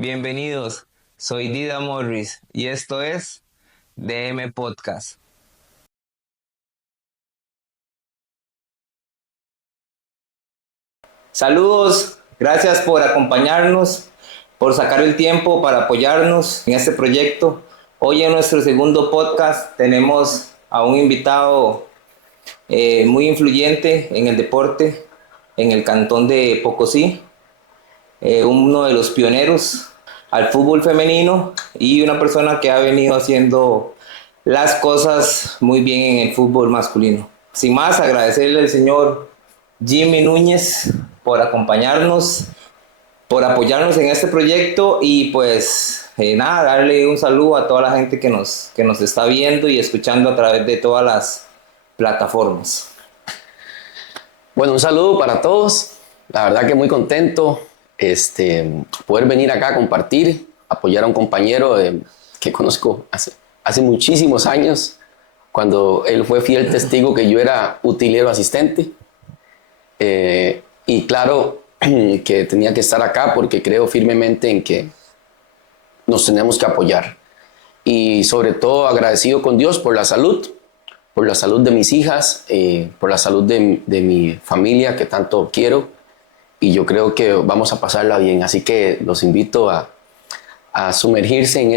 Bienvenidos, soy Dida Morris y esto es DM Podcast. Saludos, gracias por acompañarnos, por sacar el tiempo para apoyarnos en este proyecto. Hoy en nuestro segundo podcast tenemos a un invitado muy influyente en el deporte, en el cantón de Pocosí, uno de los pioneros al fútbol femenino y una persona que ha venido haciendo las cosas muy bien en el fútbol masculino. Sin más, agradecerle al señor Jimmy Núñez por acompañarnos, por apoyarnos en este proyecto y pues darle un saludo a toda la gente que nos está viendo y escuchando a través de todas las plataformas. Bueno, un saludo para todos. La verdad que muy contento poder venir acá a compartir, apoyar a un compañero que conozco hace muchísimos años, cuando él fue fiel testigo que yo era utilero asistente. Y claro que tenía que estar acá porque creo firmemente en que nos tenemos que apoyar. Y sobre todo agradecido con Dios por la salud de mis hijas, por la salud de mi familia que tanto quiero, y yo creo que vamos a pasarla bien. Así que los invito a sumergirse en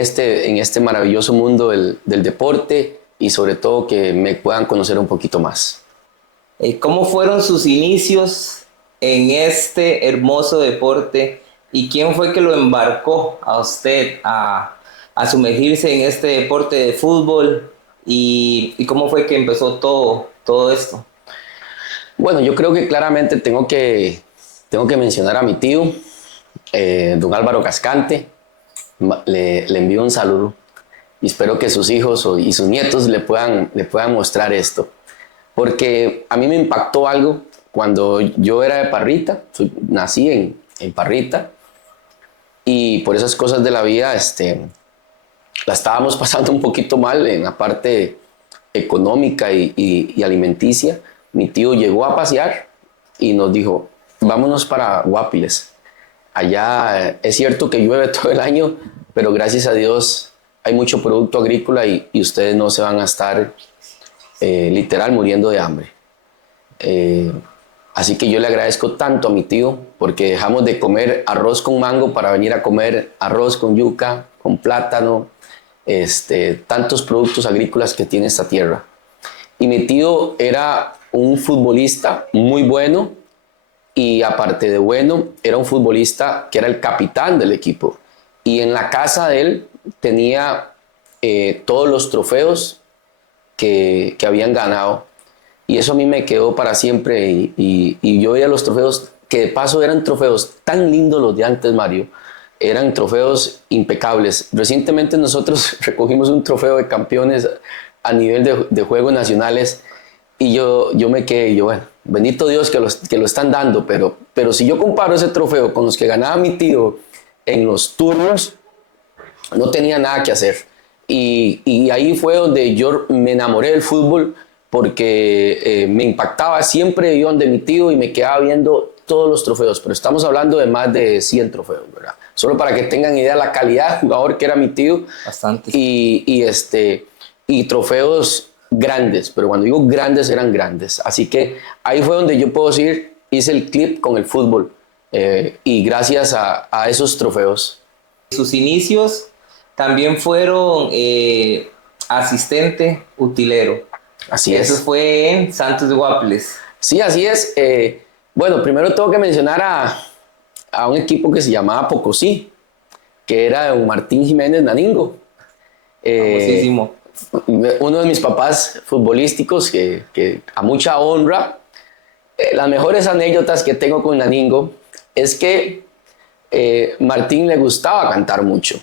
este maravilloso mundo del deporte y sobre todo que me puedan conocer un poquito más. ¿Cómo fueron sus inicios en este hermoso deporte y quién fue que lo embarcó a usted a sumergirse en este deporte de fútbol y cómo fue que empezó todo esto? Bueno, yo creo que claramente tengo que mencionar a mi tío, don Álvaro Cascante. Le envío un saludo y espero que sus hijos y sus nietos le puedan mostrar esto, porque a mí me impactó algo cuando yo era de Parrita. Nací en Parrita y por esas cosas de la vida la estábamos pasando un poquito mal en la parte económica y alimenticia. Mi tío llegó a pasear y nos dijo: vámonos para Guapiles. Allá es cierto que llueve todo el año, pero gracias a Dios hay mucho producto agrícola y ustedes no se van a estar literal muriendo de hambre. Así que yo le agradezco tanto a mi tío porque dejamos de comer arroz con mango para venir a comer arroz con yuca, con plátano, tantos productos agrícolas que tiene esta tierra. Y mi tío era un futbolista muy bueno y aparte de bueno, era un futbolista que era el capitán del equipo. Y en la casa de él tenía todos los trofeos que habían ganado. Y eso a mí me quedó para siempre y yo veía los trofeos, que de paso eran trofeos tan lindos los de antes, Mario. Eran trofeos impecables. Recientemente nosotros recogimos un trofeo de campeones a nivel de juegos nacionales y yo me quedé, bueno, bendito Dios que lo están dando, pero si yo comparo ese trofeo con los que ganaba mi tío en los turnos, no tenía nada que hacer. Y ahí fue donde yo me enamoré del fútbol, porque me impactaba. Siempre iba donde mi tío y me quedaba viendo todos los trofeos, pero estamos hablando de más de 100 trofeos, ¿verdad? Solo para que tengan idea la calidad de jugador que era mi tío. Bastante. Y trofeos grandes, pero cuando digo grandes, eran grandes. Así que ahí fue donde yo puedo decir, hice el clip con el fútbol, y gracias a esos trofeos. Sus inicios también fueron asistente utilero. Así es. Eso fue en Santos de Guapiles. Sí, así es. Bueno, primero tengo que mencionar a un equipo que se llamaba Pocosí, que era de don Martín Jiménez Naningo. Famosísimo. Uno de mis papás futbolísticos que a mucha honra. Las mejores anécdotas que tengo con Naningo es que Martín le gustaba cantar mucho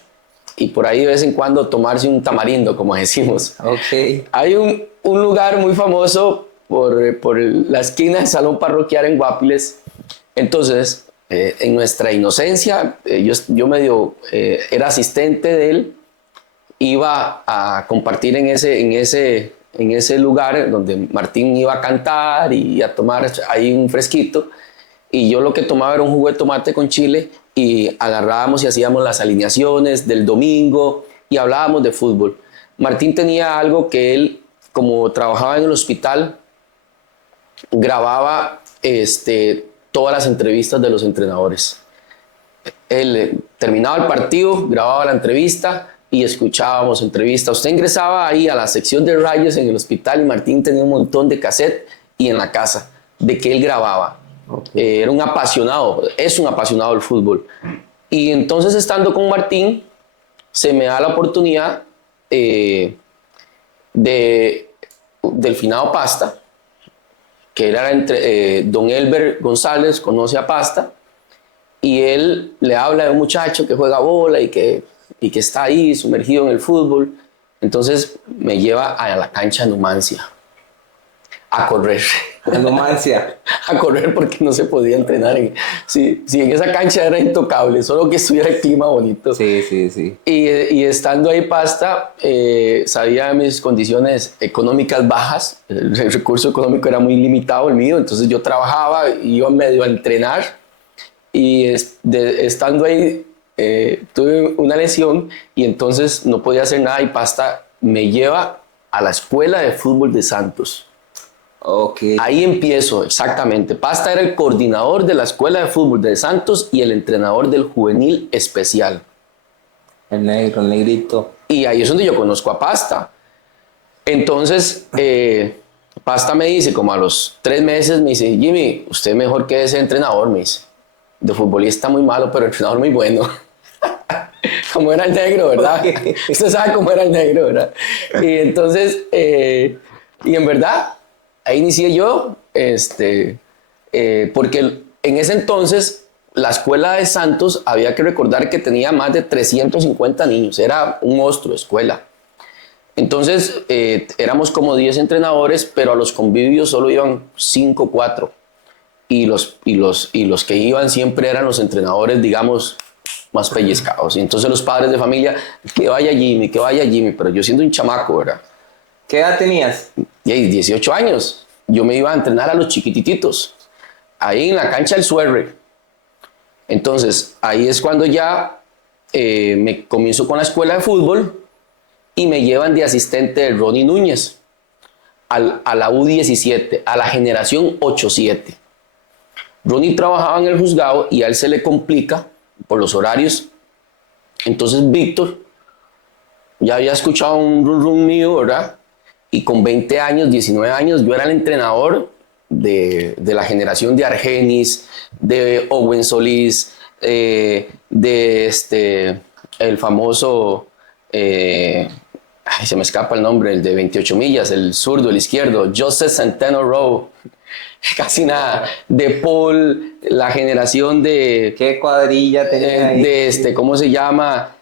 y por ahí de vez en cuando tomarse un tamarindo, como decimos. Okay. Hay un lugar muy famoso por la esquina del salón parroquial en Guapiles. Entonces, en nuestra inocencia, yo medio era asistente de él, iba a compartir en ese lugar donde Martín iba a cantar y a tomar ahí un fresquito. y yo lo que tomaba era un jugo de tomate con chile y agarrábamos y hacíamos las alineaciones del domingo y hablábamos de fútbol. Martín tenía algo que él, como trabajaba en el hospital, grababa todas las entrevistas de los entrenadores. Él terminaba el partido, grababa la entrevista y escuchábamos entrevistas. Usted ingresaba ahí a la sección de rayos en el hospital y Martín tenía un montón de cassette y en la casa de que él grababa. Okay. Era un apasionado, es un apasionado del fútbol. Y entonces, estando con Martín, se me da la oportunidad del finado Pasta, que era don Elber González, conoce a Pasta, y él le habla de un muchacho que juega bola y que está ahí sumergido en el fútbol. Entonces me lleva a la cancha de Numancia a correr. A Numancia. A correr porque no se podía entrenar. Sí, en esa cancha era intocable, solo que estuviera el clima bonito. Sí. Y estando ahí Pasta, sabía de mis condiciones económicas bajas. El recurso económico era muy limitado el mío, entonces yo trabajaba, iba medio a entrenar y estando ahí tuve una lesión y entonces no podía hacer nada y Pasta me lleva a la escuela de fútbol de Santos. Okay. Ahí empiezo, exactamente. Pasta era el coordinador de la escuela de fútbol de Santos y el entrenador del juvenil especial. El negro, el negrito. Y ahí es donde yo conozco a Pasta. Entonces, Pasta me dice, como a los 3 meses, me dice, Jimmy, usted mejor que ese entrenador, me dice. De futbolista muy malo, pero entrenador muy bueno. Como era el negro, ¿verdad? Okay. Usted sabe cómo era el negro, ¿verdad? Y entonces, y en verdad, ahí inicié yo, porque en ese entonces la escuela de Santos había que recordar que tenía más de 350 niños, era un monstruo de escuela. Entonces éramos como 10 entrenadores, pero a los convivios solo iban 5 o 4. Y los que iban siempre eran los entrenadores, digamos, más pellizcados. Y entonces los padres de familia, que vaya Jimmy, pero yo siendo un chamaco, ¿verdad? ¿Qué edad tenías? 18 años. Yo me iba a entrenar a los chiquititos, ahí en la cancha del Suerre. Entonces, ahí es cuando ya me comienzo con la escuela de fútbol y me llevan de asistente de Ronnie Núñez a la U17, a la generación 8-7. Ronnie trabajaba en el juzgado y a él se le complica por los horarios. Entonces, Víctor ya había escuchado un rum mío, ¿verdad? Y con 20 años, 19 años, yo era el entrenador de la generación de Argenis, de Owen Solís, el famoso, se me escapa el nombre, el de 28 millas, el zurdo, el izquierdo, Joseph Centeno Rowe, casi nada, de Paul, la generación de... ¿Qué cuadrilla tenía ahí? ¿Cómo se llama?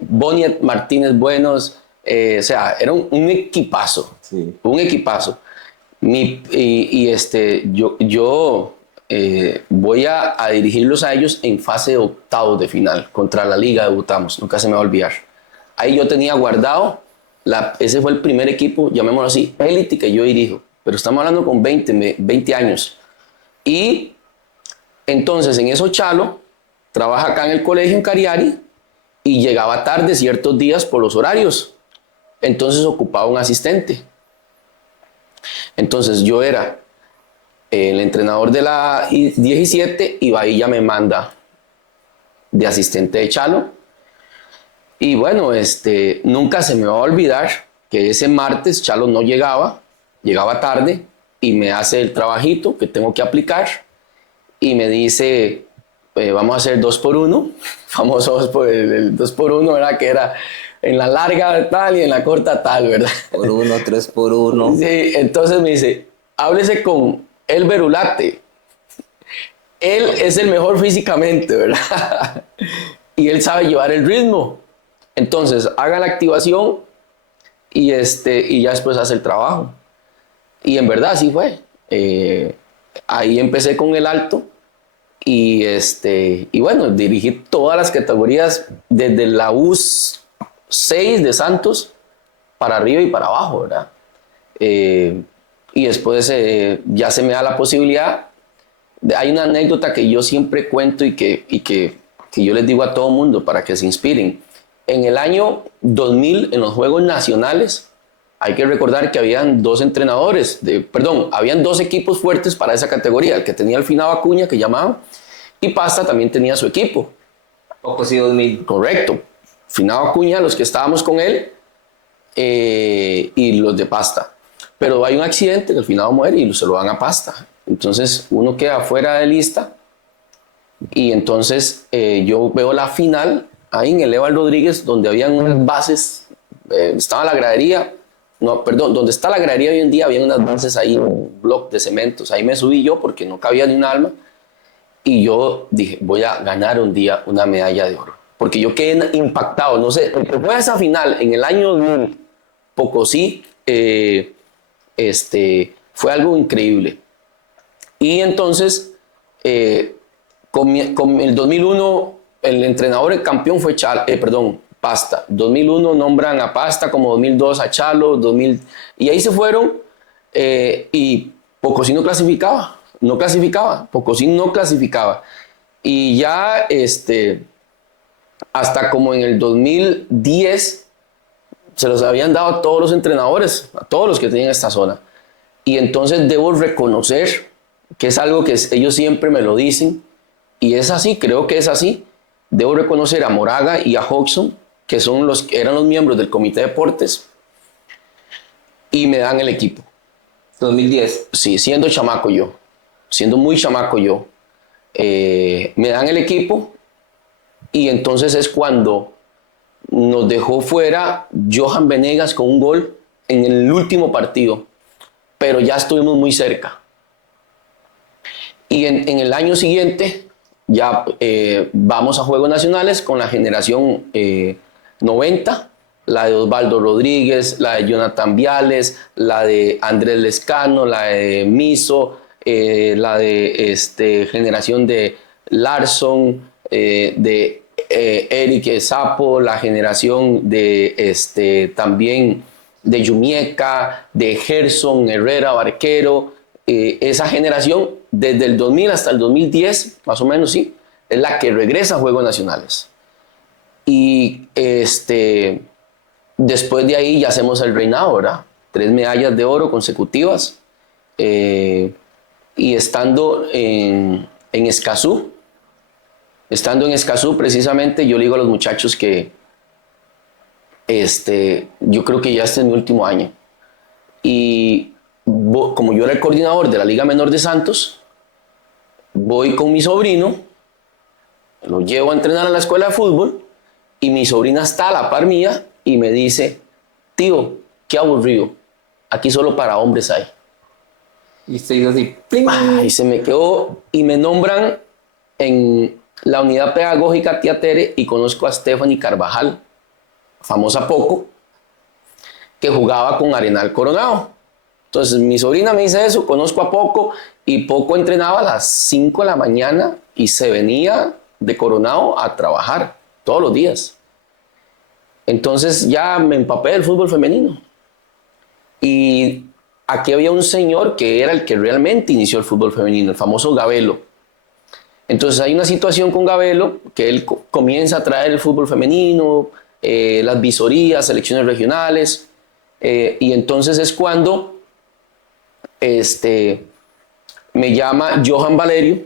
Boniet Martínez Buenos. O sea, era un equipazo, sí. Un equipazo. Yo voy a dirigirlos a ellos en fase de octavos de final. Contra la Liga debutamos, nunca se me va a olvidar. Ahí yo tenía guardado, ese fue el primer equipo, llamémoslo así, élite que yo dirijo. Pero estamos hablando con 20 años. Y entonces en eso Chalo trabaja acá en el colegio en Cariari y llegaba tarde ciertos días por los horarios. Entonces ocupaba un asistente. Entonces yo era el entrenador de la 17 y Bahía me manda de asistente de Chalo. Y bueno, nunca se me va a olvidar que ese martes Chalo no llegaba tarde y me hace el trabajito que tengo que aplicar y me dice, vamos a hacer 2x1, famoso el 2x1, ¿verdad? Que era en la larga tal y en la corta tal, ¿verdad? Por 1, 3x1. Sí, entonces me dice, háblese con El Berulate. Él es el mejor físicamente, ¿verdad? Y él sabe llevar el ritmo. Entonces, haga la activación y ya después hace el trabajo. Y en verdad así fue. Ahí empecé con el alto y bueno, dirigí todas las categorías desde la U6 de Santos para arriba y para abajo, ¿verdad? Y después ya se me da la posibilidad Hay una anécdota que yo siempre cuento y que yo les digo a todo mundo para que se inspiren. En el año 2000, en los Juegos Nacionales, hay que recordar que habían dos entrenadores, habían dos equipos fuertes para esa categoría, el que tenía el Finado Acuña, que llamaban, y Pasta también tenía su equipo. Pocos y 2000. Correcto. Finado Acuña, los que estábamos con él, y los de Pasta. Pero hay un accidente, que el Finado muere y se lo dan a Pasta. Entonces uno queda fuera de lista, y entonces yo veo la final ahí en el Eval Rodríguez, donde habían unas bases, estaba la gradería, donde está la gradería hoy en día, había unas bases ahí, un bloque de cementos. Ahí me subí yo porque no cabía ni un alma, y yo dije, voy a ganar un día una medalla de oro, porque yo quedé impactado. No sé, el que fue a esa final en el año 2000, Pocosí, fue algo increíble. Y entonces, con el 2001, el entrenador, el campeón fue Pasta. 2001 nombran a Pasta, como 2002 a Chalo, 2000, y ahí se fueron, y Pocosí no clasificaba. Pocosí no clasificaba. Y ya hasta como en el 2010 se los habían dado a todos los entrenadores, a todos los que tenían esta zona. Y entonces debo reconocer que es algo que ellos siempre me lo dicen, y es así, creo que es así. Debo reconocer a Moraga y a Hodgson, que eran los miembros del Comité de Deportes, y me dan el equipo. 2010. Sí, siendo muy chamaco yo, me dan el equipo, y entonces es cuando nos dejó fuera Johan Venegas con un gol en el último partido, pero ya estuvimos muy cerca. Y en el año siguiente ya vamos a Juegos Nacionales con la generación 90, la de Osvaldo Rodríguez, la de Jonathan Viales, la de Andrés Lescano, la de Miso, la de generación de Larson, de Eric Sapo, la generación de también de Yumieca, de Gerson Herrera Barquero. Esa generación desde el 2000 hasta el 2010, más o menos, sí, es la que regresa a Juegos Nacionales. Y después de ahí ya hacemos el reinado, ¿verdad? 3 medallas de oro consecutivas. Y estando en Escazú, precisamente, yo le digo a los muchachos que yo creo que ya este es mi último año. Y como yo era el coordinador de la Liga Menor de Santos, voy con mi sobrino, lo llevo a entrenar a la escuela de fútbol, y mi sobrina está a la par mía y me dice: tío, qué aburrido, aquí solo para hombres hay. Y usted hizo así, ¡pling! Y se me quedó, y me nombran en la unidad pedagógica Tía Tere, y conozco a Stephanie Carvajal, famosa Poco, que jugaba con Arenal Coronado. Entonces mi sobrina me dice eso, conozco a Poco, y Poco entrenaba a las 5 de la mañana y se venía de Coronado a trabajar todos los días. Entonces ya me empapé del fútbol femenino. Y aquí había un señor que era el que realmente inició el fútbol femenino, el famoso Gabelo. Entonces hay una situación con Gabelo, que él comienza a traer el fútbol femenino, las visorías, selecciones regionales, y entonces es cuando me llama Johan Valerio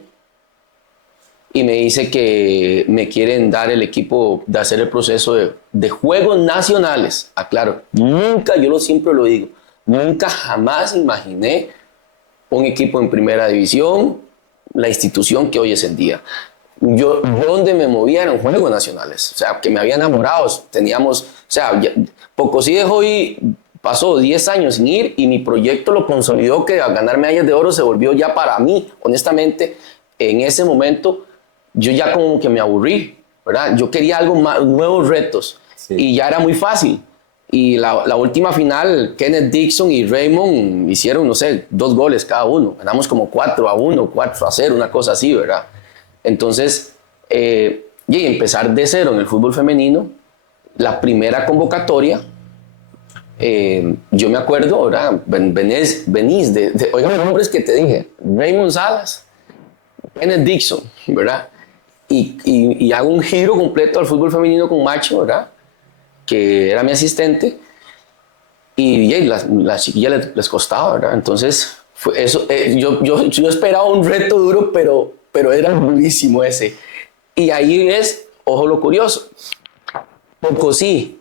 y me dice que me quieren dar el equipo de hacer el proceso de Juegos Nacionales. Aclaro, nunca, siempre lo digo, nunca jamás imaginé un equipo en primera división, la institución que hoy es el día. Yo donde me movía eran Juegos Nacionales, o sea, que me había enamorado, teníamos, o sea, Pocosí dejó y pasó 10 años sin ir, y mi proyecto lo consolidó, que al ganar medallas de oro se volvió ya para mí, honestamente, en ese momento, yo ya como que me aburrí, ¿verdad? Yo quería algo más, nuevos retos, sí. Y ya era muy fácil. Y la última final, Kenneth Dixon y Raymond hicieron, no sé, 2 goles cada uno. Ganamos como 4-1, 4-0, una cosa así, ¿verdad? Entonces, y empezar de cero en el fútbol femenino, la primera convocatoria, yo me acuerdo, ¿verdad? Venís oigan los nombres que te dije: Raymond Salas, Kenneth Dixon, ¿verdad? Y hago un giro completo al fútbol femenino con Macho, ¿verdad? Que era mi asistente. Y las chiquillas les costaba, ¿verdad? Entonces, eso, yo esperaba un reto duro, pero era durísimo ese. Y ahí es, ojo lo curioso, Pocosí,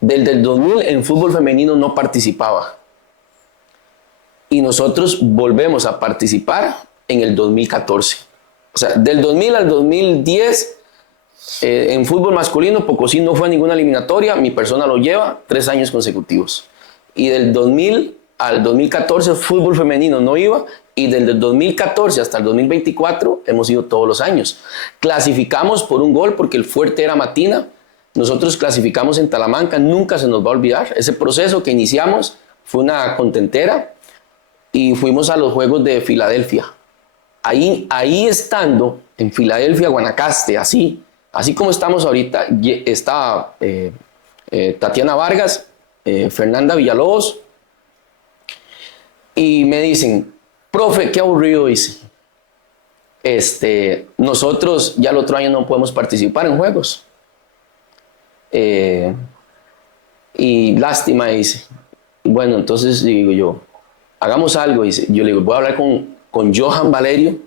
desde el 2000 en fútbol femenino no participaba. Y nosotros volvemos a participar en el 2014. O sea, del 2000 al 2010, en fútbol masculino, Pocosí no fue a ninguna eliminatoria, mi persona lo lleva 3 años consecutivos. Y del 2000 al 2014, fútbol femenino no iba, y desde el 2014 hasta el 2024 hemos ido todos los años. Clasificamos por un gol porque el fuerte era Matina. Nosotros clasificamos en Talamanca, nunca se nos va a olvidar. Ese proceso que iniciamos fue una contentera y fuimos a los Juegos de Filadelfia. Ahí estando en Filadelfia, Guanacaste, así como estamos ahorita, está Tatiana Vargas, Fernanda Villalobos, y me dicen, profe, qué aburrido, dice. Nosotros ya el otro año no podemos participar en juegos. Y lástima, dice. Bueno, entonces digo yo, hagamos algo, dice. Yo le digo, voy a hablar con Johan Valerio.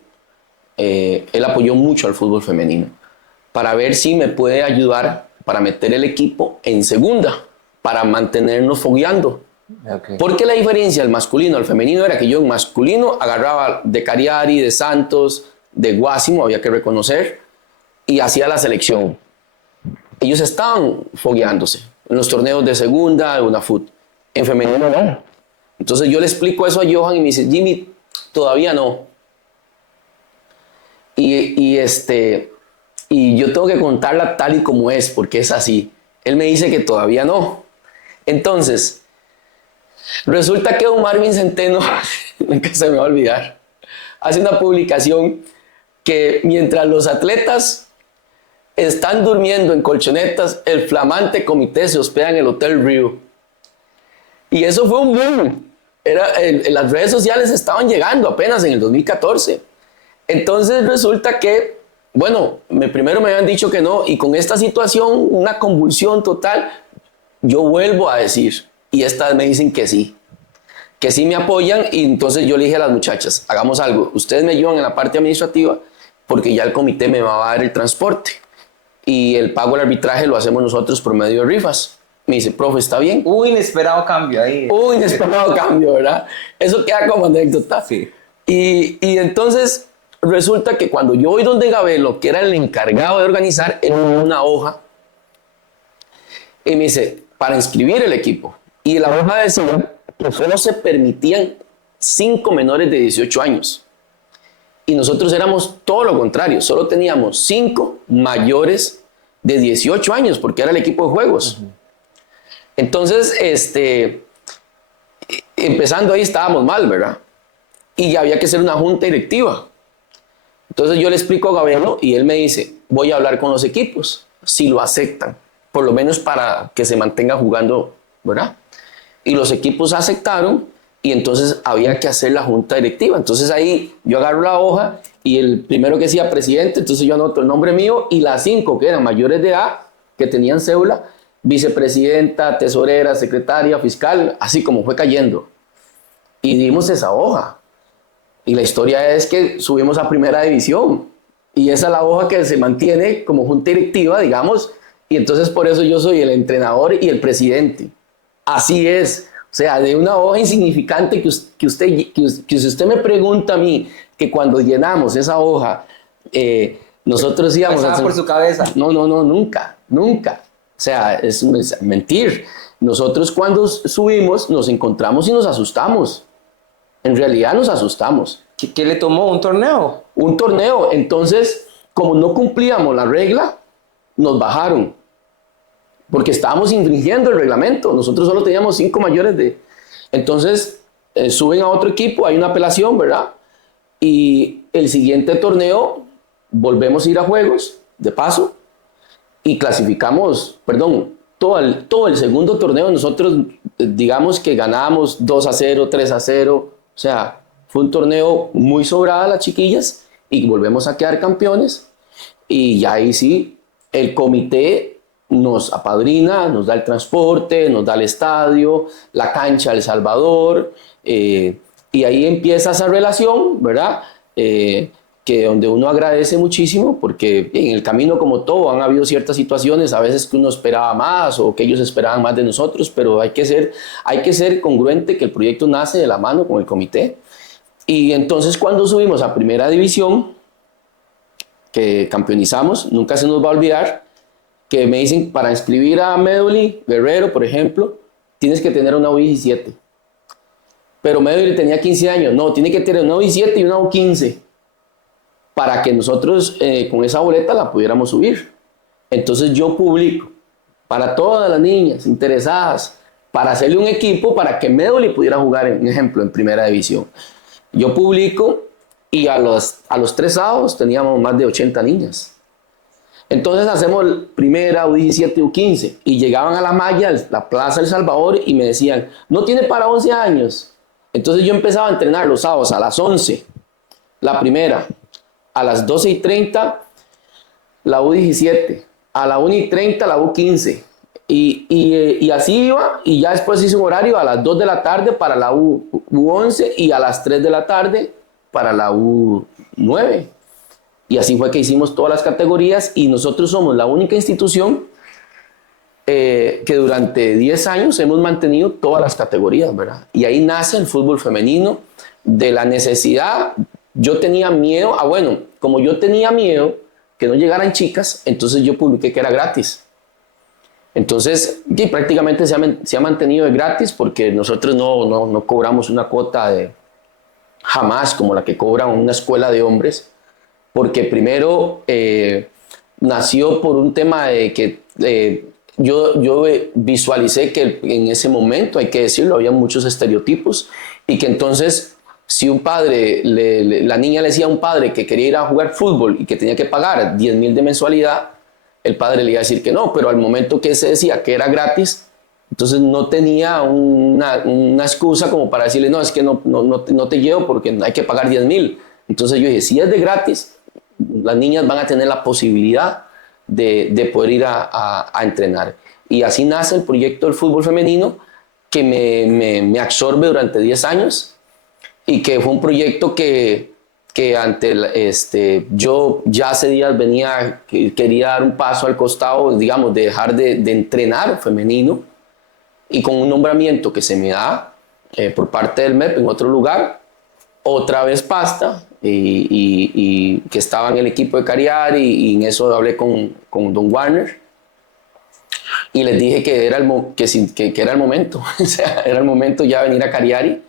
Él apoyó mucho al fútbol femenino para ver si me puede ayudar para meter el equipo en segunda, para mantenernos fogueando. Okay. Porque la diferencia del masculino al femenino era que yo en masculino agarraba de Cariari, de Santos, de Guásimo, había que reconocer, y hacía la selección. Ellos estaban fogueándose en los torneos de segunda, de UNAFUT. En femenino no. Entonces yo le explico eso a Johan y me dice, Jimmy, todavía no. Y yo tengo que contarla tal y como es, porque es así. Él me dice que todavía no. Entonces, resulta que don Marvin Centeno, nunca se me va a olvidar, hace una publicación que mientras los atletas están durmiendo en colchonetas, el flamante comité se hospeda en el Hotel Rio. Y eso fue un boom. Las redes sociales estaban llegando apenas en el 2014. Entonces resulta que, bueno, primero me habían dicho que no, y con esta situación, una convulsión total, yo vuelvo a decir, y esta vez me dicen que sí me apoyan, y entonces yo le dije a las muchachas, hagamos algo, ustedes me ayudan en la parte administrativa, porque ya el comité me va a dar el transporte, y el pago del arbitraje lo hacemos nosotros por medio de rifas. Me dice, profe, ¿está bien? Inesperado cambio ahí. Inesperado cambio, ¿verdad? Eso queda como anécdota. Sí. Y entonces resulta que cuando yo voy donde Gabelo, que era el encargado de organizar, él me dio una hoja y me dice, para inscribir el equipo. Y la hoja decía que solo se permitían 5 menores de 18 años. Y nosotros éramos todo lo contrario, solo teníamos 5 mayores de 18 años, porque era el equipo de juegos. Uh-huh. Entonces, empezando ahí estábamos mal, ¿verdad? Y ya había que hacer una junta directiva. Entonces yo le explico a Gabelo y él me dice, voy a hablar con los equipos, si lo aceptan, por lo menos para que se mantenga jugando, ¿verdad? Y los equipos aceptaron y entonces había que hacer la junta directiva. Entonces ahí yo agarro la hoja y el primero que decía presidente, entonces yo anoto el nombre mío y las 5 que eran mayores de edad, que tenían cédula, vicepresidenta, tesorera, secretaria, fiscal, así como fue cayendo. Y dimos esa hoja. Y la historia es que subimos a primera división. Y esa es la hoja que se mantiene como junta directiva, digamos. Y entonces por eso yo soy el entrenador y el presidente. Así es. O sea, de una hoja insignificante que si usted me pregunta a mí, que cuando llenamos esa hoja, nosotros íbamos a hacer... por su cabeza. No, nunca. O sea, es mentir. Nosotros cuando subimos nos encontramos y nos asustamos. En realidad nos asustamos. ¿Qué le tomó? ¿Un torneo? Un torneo. Entonces, como no cumplíamos la regla, nos bajaron. Porque estábamos infringiendo el reglamento. Nosotros solo teníamos 5 mayores de... Entonces, suben a otro equipo, hay una apelación, ¿verdad? Y el siguiente torneo, volvemos a ir a juegos, de paso, y clasificamos, todo el segundo torneo, nosotros digamos que ganábamos 2-0, 3-0, o sea, fue un torneo muy sobrado a las chiquillas, y volvemos a quedar campeones. Y ya ahí sí, el comité nos apadrina, nos da el transporte, nos da el estadio, la cancha de El Salvador, y ahí empieza esa relación, ¿verdad? Que donde uno agradece muchísimo, porque en el camino, como todo, han habido ciertas situaciones, a veces que uno esperaba más o que ellos esperaban más de nosotros, pero hay que ser congruente que el proyecto nace de la mano con el comité. Y entonces cuando subimos a primera división, que campeonizamos, nunca se nos va a olvidar que me dicen, para inscribir a Meduli Guerrero, por ejemplo, tienes que tener una U17. Pero Meduli tenía 15 años. No, tiene que tener una U17 y una U15 para que nosotros con esa boleta la pudiéramos subir. Entonces yo publico para todas las niñas interesadas para hacerle un equipo para que Meduli pudiera jugar, un ejemplo, en primera división. Yo publico y a los 3 sábados teníamos más de 80 niñas. Entonces hacemos primera, U17, U15 y llegaban a la malla, la Plaza El Salvador, y me decían, no tiene para 11 años. Entonces yo empezaba a entrenar los sábados a las 11, la primera, a las 12:30 la U17, a la 1:30 la U15, y así iba, y ya después hice un horario a las 2 de la tarde para la U11 y a las 3 de la tarde para la U9. Y así fue que hicimos todas las categorías, y nosotros somos la única institución que durante 10 años hemos mantenido todas las categorías, ¿verdad? Y ahí nace el fútbol femenino de la necesidad. Yo tenía miedo, bueno, como yo tenía miedo que no llegaran chicas, entonces yo publiqué que era gratis. Entonces, y prácticamente se ha mantenido de gratis, porque nosotros no cobramos una cuota jamás como la que cobran una escuela de hombres, porque primero nació por un tema de que yo visualicé que en ese momento, hay que decirlo, había muchos estereotipos, y que entonces si un padre, la niña le decía a un padre que quería ir a jugar fútbol y que tenía que pagar 10,000 de mensualidad, el padre le iba a decir que no, pero al momento que se decía que era gratis, entonces no tenía una excusa como para decirle, no, es que no te llevo porque hay que pagar 10,000. Entonces yo dije, si es de gratis, las niñas van a tener la posibilidad de poder ir a entrenar. Y así nace el proyecto del fútbol femenino, que me absorbe durante 10 años, y que fue un proyecto que yo ya hace días quería dar un paso al costado, digamos, de dejar de entrenar femenino, y con un nombramiento que se me da por parte del MEP en otro lugar, otra vez Pasta, y que estaba en el equipo de Cariari, y en eso hablé con Don Warner, y les dije que era el momento, o sea, era el momento ya de venir a Cariari,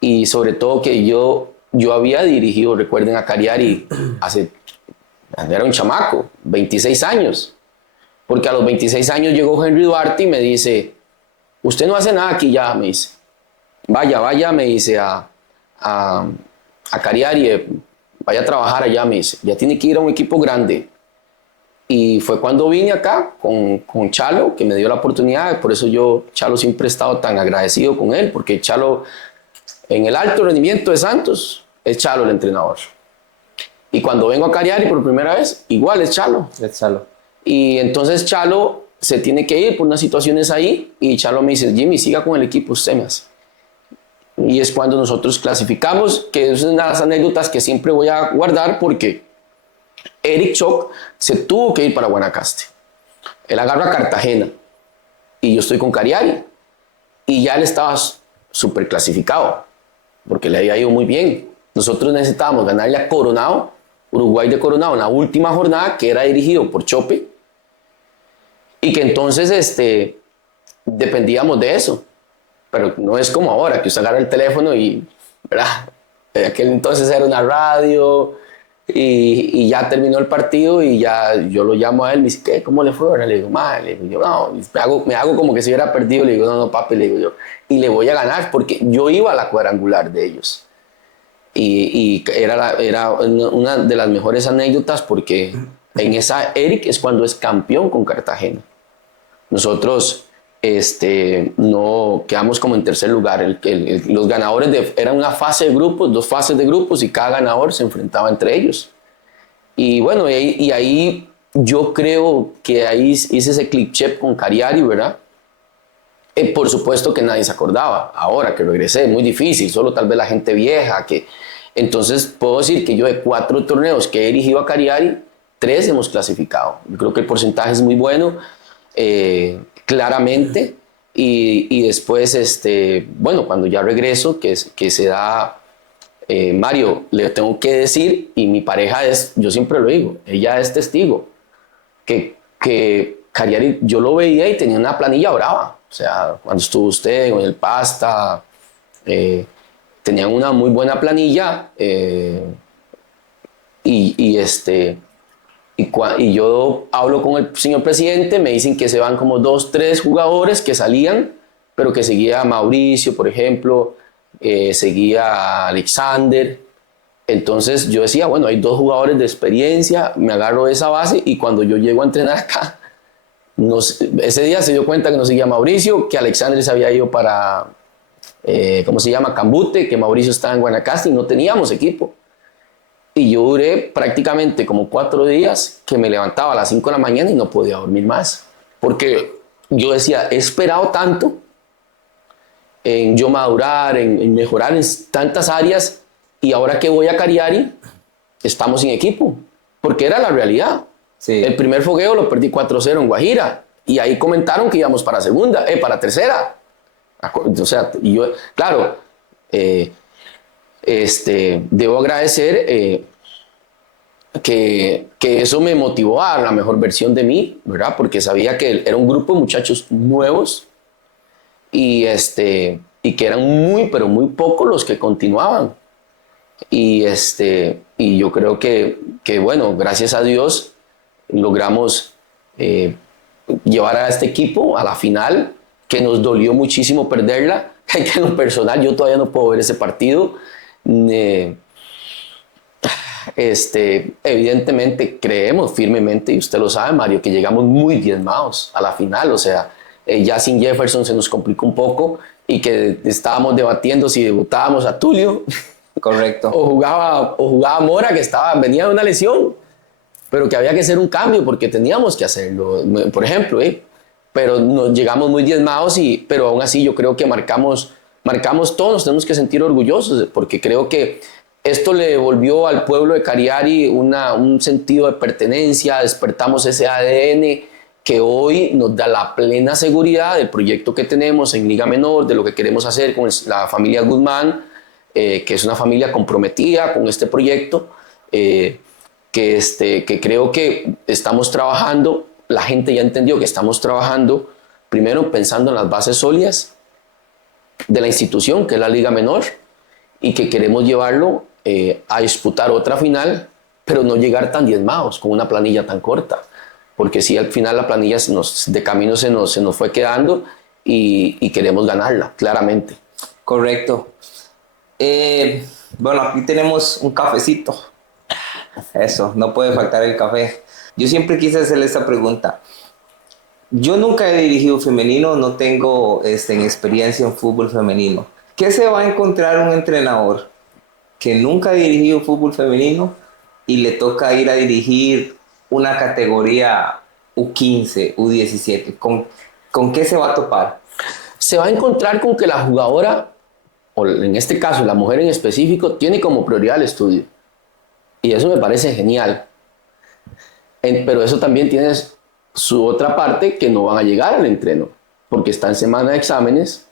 y sobre todo que yo había dirigido, recuerden, a Cariari era un chamaco, 26 años, porque a los 26 años llegó Henry Duarte y me dice, usted no hace nada aquí ya, me dice, vaya, me dice, a Cariari, vaya a trabajar allá, me dice, ya tiene que ir a un equipo grande. Y fue cuando vine acá con Chalo, que me dio la oportunidad. Por eso Chalo, siempre he estado tan agradecido con él, porque Chalo, en el alto rendimiento de Santos, es Chalo el entrenador. Y cuando vengo a Cariari por primera vez, igual es Chalo. Es Chalo. Y entonces Chalo se tiene que ir por unas situaciones ahí, y Chalo me dice, Jimmy, siga con el equipo, usted me hace. Y es cuando nosotros clasificamos, que es una de las anécdotas que siempre voy a guardar, porque Eric Choc se tuvo que ir para Guanacaste. Él agarra a Cartagena y yo estoy con Cariari, y ya él estaba súper clasificado porque le había ido muy bien. Nosotros necesitábamos ganarle a Coronado, Uruguay de Coronado, en la última jornada, que era dirigido por Chope, y que entonces dependíamos de eso. Pero no es como ahora, que usted agarra el teléfono y, ¿verdad? En aquel entonces era una radio, y ya terminó el partido, y ya yo lo llamo a él, me dice, ¿qué? ¿Cómo le fue? Le digo, madre, le digo yo, no, me hago como que se hubiera perdido, le digo, no, papi, le digo yo, y le voy a ganar, porque yo iba a la cuadrangular de ellos. Y era una de las mejores anécdotas, porque en esa Eric es cuando es campeón con Cartagena. Nosotros no quedamos como en tercer lugar. Los ganadores eran una fase de grupos, 2 fases de grupos, y cada ganador se enfrentaba entre ellos. Y bueno, y ahí yo creo que ahí hice ese clip con Cagliari, ¿verdad? Por supuesto que nadie se acordaba. Ahora que regresé, es muy difícil, solo tal vez la gente vieja. Entonces puedo decir que yo de 4 torneos que he dirigido a Cagliari, 3 hemos clasificado. Yo creo que el porcentaje es muy bueno, claramente. Y después, bueno, cuando ya regreso, que se da, Mario, le tengo que decir, y mi pareja yo siempre lo digo, ella es testigo, que Cagliari, yo lo veía y tenía una planilla brava. O sea, cuando estuvo usted en el Pasta, tenían una muy buena planilla, y yo hablo con el señor presidente, me dicen que se van como 2, 3 jugadores que salían, pero que seguía Mauricio, por ejemplo, seguía Alexander. Entonces yo decía, bueno, hay 2 jugadores de experiencia, me agarro de esa base, y cuando yo llego a entrenar acá, ese día se dio cuenta que no seguía Mauricio, que Alexander se había ido para, ¿cómo se llama? Cambute, que Mauricio estaba en Guanacaste, y no teníamos equipo. Y yo duré prácticamente como 4 días que me levantaba a las 5 de la mañana y no podía dormir más. Porque yo decía, he esperado tanto en yo madurar, en mejorar en tantas áreas, y ahora que voy a Cagliari, estamos sin equipo. Porque era la realidad. Sí. El primer fogueo lo perdí 4-0 en Guajira, y ahí comentaron que íbamos para para tercera. O sea, y yo, claro, debo agradecer que eso me motivó a la mejor versión de mí, ¿verdad? Porque sabía que era un grupo de muchachos nuevos, y que eran muy, pero muy pocos los que continuaban. Y yo creo que bueno, gracias a Dios logramos llevar a este equipo a la final, que nos dolió muchísimo perderla, que en lo personal yo todavía no puedo ver ese partido. Evidentemente creemos firmemente, y usted lo sabe, Mario, que llegamos muy diezmados a la final. O sea, ya sin Jefferson se nos complicó un poco, y que estábamos debatiendo si debutábamos a Tulio. Correcto. o jugaba Mora, que venía de una lesión, pero que había que hacer un cambio porque teníamos que hacerlo, por ejemplo. Pero nos llegamos muy diezmados, pero aún así yo creo que marcamos todos, nos tenemos que sentir orgullosos, porque creo que esto le devolvió al pueblo de Cagliari un sentido de pertenencia, despertamos ese ADN que hoy nos da la plena seguridad del proyecto que tenemos en Liga Menor, de lo que queremos hacer con la familia Guzmán, que es una familia comprometida con este proyecto, que creo que estamos trabajando. La gente ya entendió que estamos trabajando primero pensando en las bases sólidas de la institución, que es la Liga Menor, y que queremos llevarlo a disputar otra final, pero no llegar tan diezmados con una planilla tan corta, porque si al final la planilla de camino se nos fue quedando, y queremos ganarla, claramente. Correcto. Bueno, aquí tenemos un cafecito. Eso, no puede faltar el café. Yo siempre quise hacerle esta pregunta. Yo nunca he dirigido femenino, no tengo experiencia en fútbol femenino. ¿Qué se va a encontrar un entrenador que nunca ha dirigido fútbol femenino y le toca ir a dirigir una categoría U15, U17? ¿Con qué se va a topar? Se va a encontrar con que la jugadora, o en este caso la mujer en específico, tiene como prioridad el estudio. Y eso me parece genial. Pero eso también tiene su otra parte, que no van a llegar al entreno, porque está en semana de exámenes,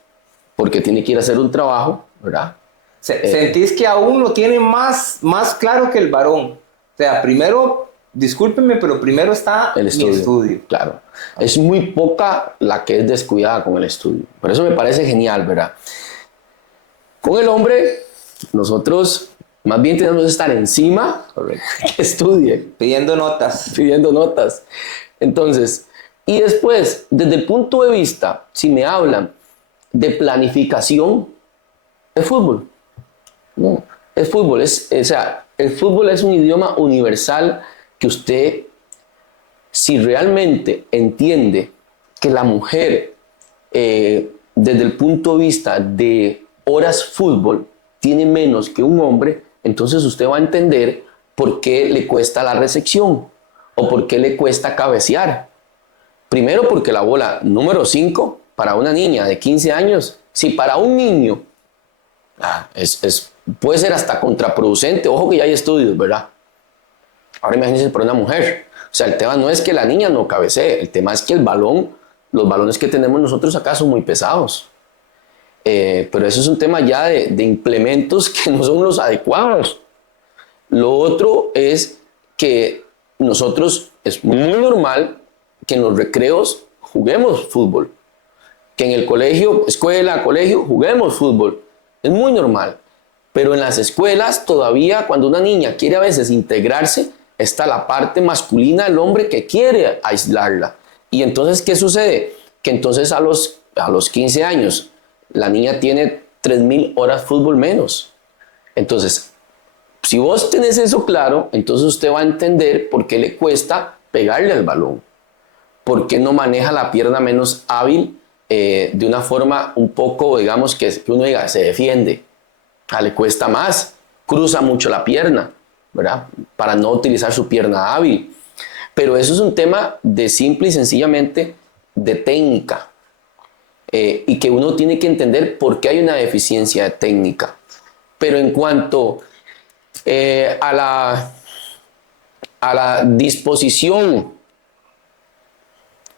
porque tiene que ir a hacer un trabajo, ¿verdad? ¿Sentís que aún lo tiene más claro que el varón? O sea, primero, discúlpeme, pero primero está el estudio. Claro. Es muy poca la que es descuidada con el estudio. Por eso me parece genial, ¿verdad? Con el hombre, nosotros más bien tenemos que estar encima, que estudie. Pidiendo notas. Entonces, y después, desde el punto de vista, si me hablan de planificación, es fútbol. No, es fútbol. El fútbol es un idioma universal que usted, si realmente entiende que la mujer desde el punto de vista de horas fútbol, tiene menos que un hombre, entonces usted va a entender por qué le cuesta la recepción o por qué le cuesta cabecear. Primero porque la bola número 5 para una niña de 15 años, si para un niño puede ser hasta contraproducente, ojo que ya hay estudios, ¿verdad? Ahora imagínense para una mujer. O sea, el tema no es que la niña no cabecee, el tema es que los balones que tenemos nosotros acá son muy pesados. Pero eso es un tema ya de implementos que no son los adecuados. Lo otro es que nosotros, es muy normal que en los recreos juguemos fútbol, que en el colegio, escuela, colegio, juguemos fútbol. Es muy normal. Pero en las escuelas todavía cuando una niña quiere a veces integrarse, está la parte masculina del hombre que quiere aislarla. Y entonces, ¿qué sucede? Que entonces a los 15 años la niña tiene 3.000 horas fútbol menos. Entonces, si vos tenés eso claro, entonces usted va a entender por qué le cuesta pegarle al balón. Por qué no maneja la pierna menos hábil de una forma un poco, digamos, que uno diga, se defiende. Le cuesta más, cruza mucho la pierna, ¿verdad? Para no utilizar su pierna hábil. Pero eso es un tema de simple y sencillamente de técnica. Y que uno tiene que entender por qué hay una deficiencia de técnica. Pero en cuanto a la disposición,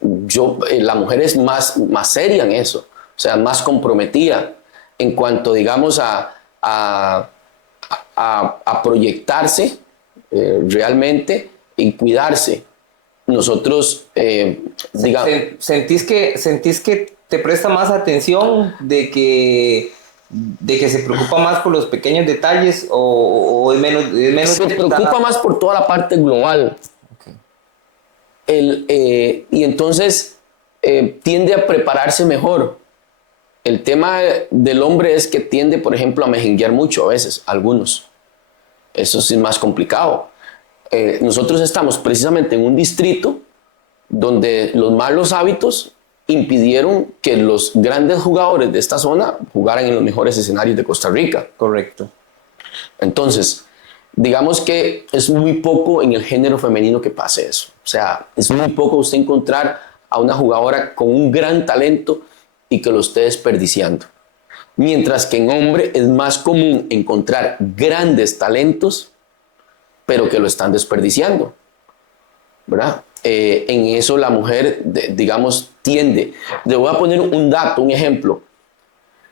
la mujer es más seria en eso, o sea, más comprometida en cuanto, digamos, a proyectarse realmente y cuidarse. Nosotros, digamos... ¿Sentís que te presta más atención de que se preocupa más por los pequeños detalles o es menos se preocupa más por toda la parte global? Okay. Y entonces tiende a prepararse mejor. El tema del hombre es que tiende, por ejemplo, a mejenguear mucho a veces, algunos. Eso sí es más complicado. Nosotros estamos precisamente en un distrito donde los malos hábitos impidieron que los grandes jugadores de esta zona jugaran en los mejores escenarios de Costa Rica. Correcto. Entonces, digamos que es muy poco en el género femenino que pase eso. O sea, es muy poco usted encontrar a una jugadora con un gran talento y que lo esté desperdiciando. Mientras que en hombre es más común encontrar grandes talentos, pero que lo están desperdiciando, ¿verdad? En eso la mujer, digamos, tiende. Le voy a poner un dato, un ejemplo,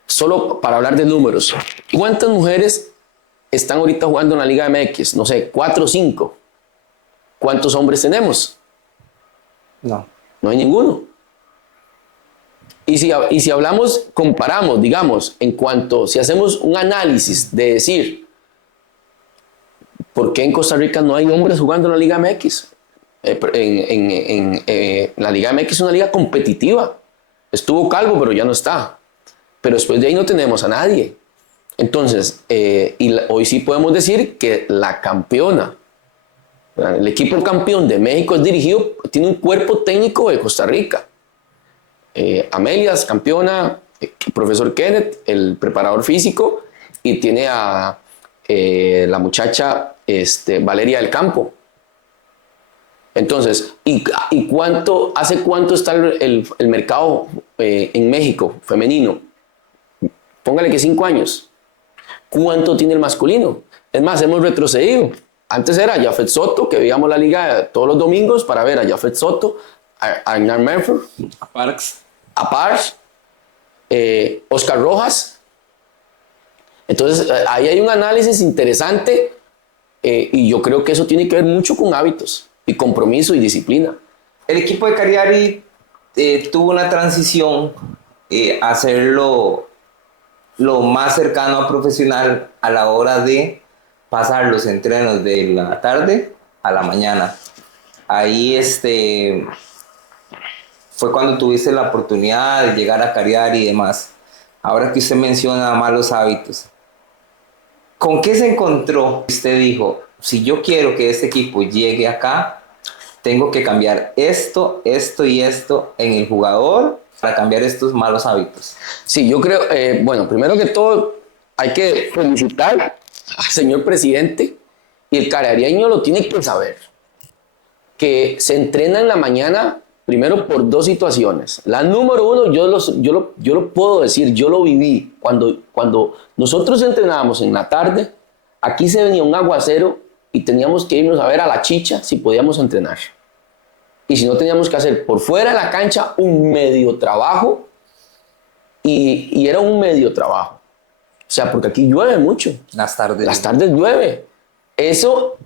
solo para hablar de números. ¿Cuántas mujeres están ahorita jugando en la Liga MX? No sé, 4 o 5. ¿Cuántos hombres tenemos? No hay ninguno. Y si hablamos, comparamos, digamos, si hacemos un análisis de decir, ¿por qué en Costa Rica no hay hombres jugando en la Liga MX? La Liga MX es una liga competitiva. Estuvo Calvo, pero ya no está. Pero después de ahí no tenemos a nadie. Entonces, hoy sí podemos decir que la campeona, el equipo campeón de México tiene un cuerpo técnico de Costa Rica. Amelia es campeona, profesor Kenneth, el preparador físico, y tiene a la muchacha Valeria del Campo. Entonces, ¿hace cuánto está el mercado en México femenino? Póngale que 5 años. ¿Cuánto tiene el masculino? Es más, hemos retrocedido. Antes era Jafet Soto, que veíamos la liga todos los domingos para ver a Jafet Soto, a Agnar Merfer, a Parks, Oscar Rojas. Entonces, ahí hay un análisis interesante y yo creo que eso tiene que ver mucho con hábitos y compromiso y disciplina. El equipo de Cariari tuvo una transición a hacerlo lo más cercano a profesional a la hora de pasar los entrenos de la tarde a la mañana. Ahí fue cuando tuviste la oportunidad de llegar a Cariari y demás. Ahora que usted menciona malos hábitos, ¿con qué se encontró? Usted dijo, si yo quiero que este equipo llegue acá, tengo que cambiar esto y esto en el jugador para cambiar estos malos hábitos? Sí, yo creo, bueno, primero que todo hay que felicitar al señor presidente, y el carareño lo tiene que saber, que se entrena en la mañana primero por dos situaciones. La número uno, yo lo puedo decir, yo lo viví. Cuando nosotros entrenábamos en la tarde, aquí se venía un aguacero y teníamos que irnos a ver a la chicha si podíamos entrenar. Y si no, teníamos que hacer por fuera de la cancha un medio trabajo, y era un medio trabajo. O sea, porque aquí llueve mucho. Las tardes. Las tardes llueve.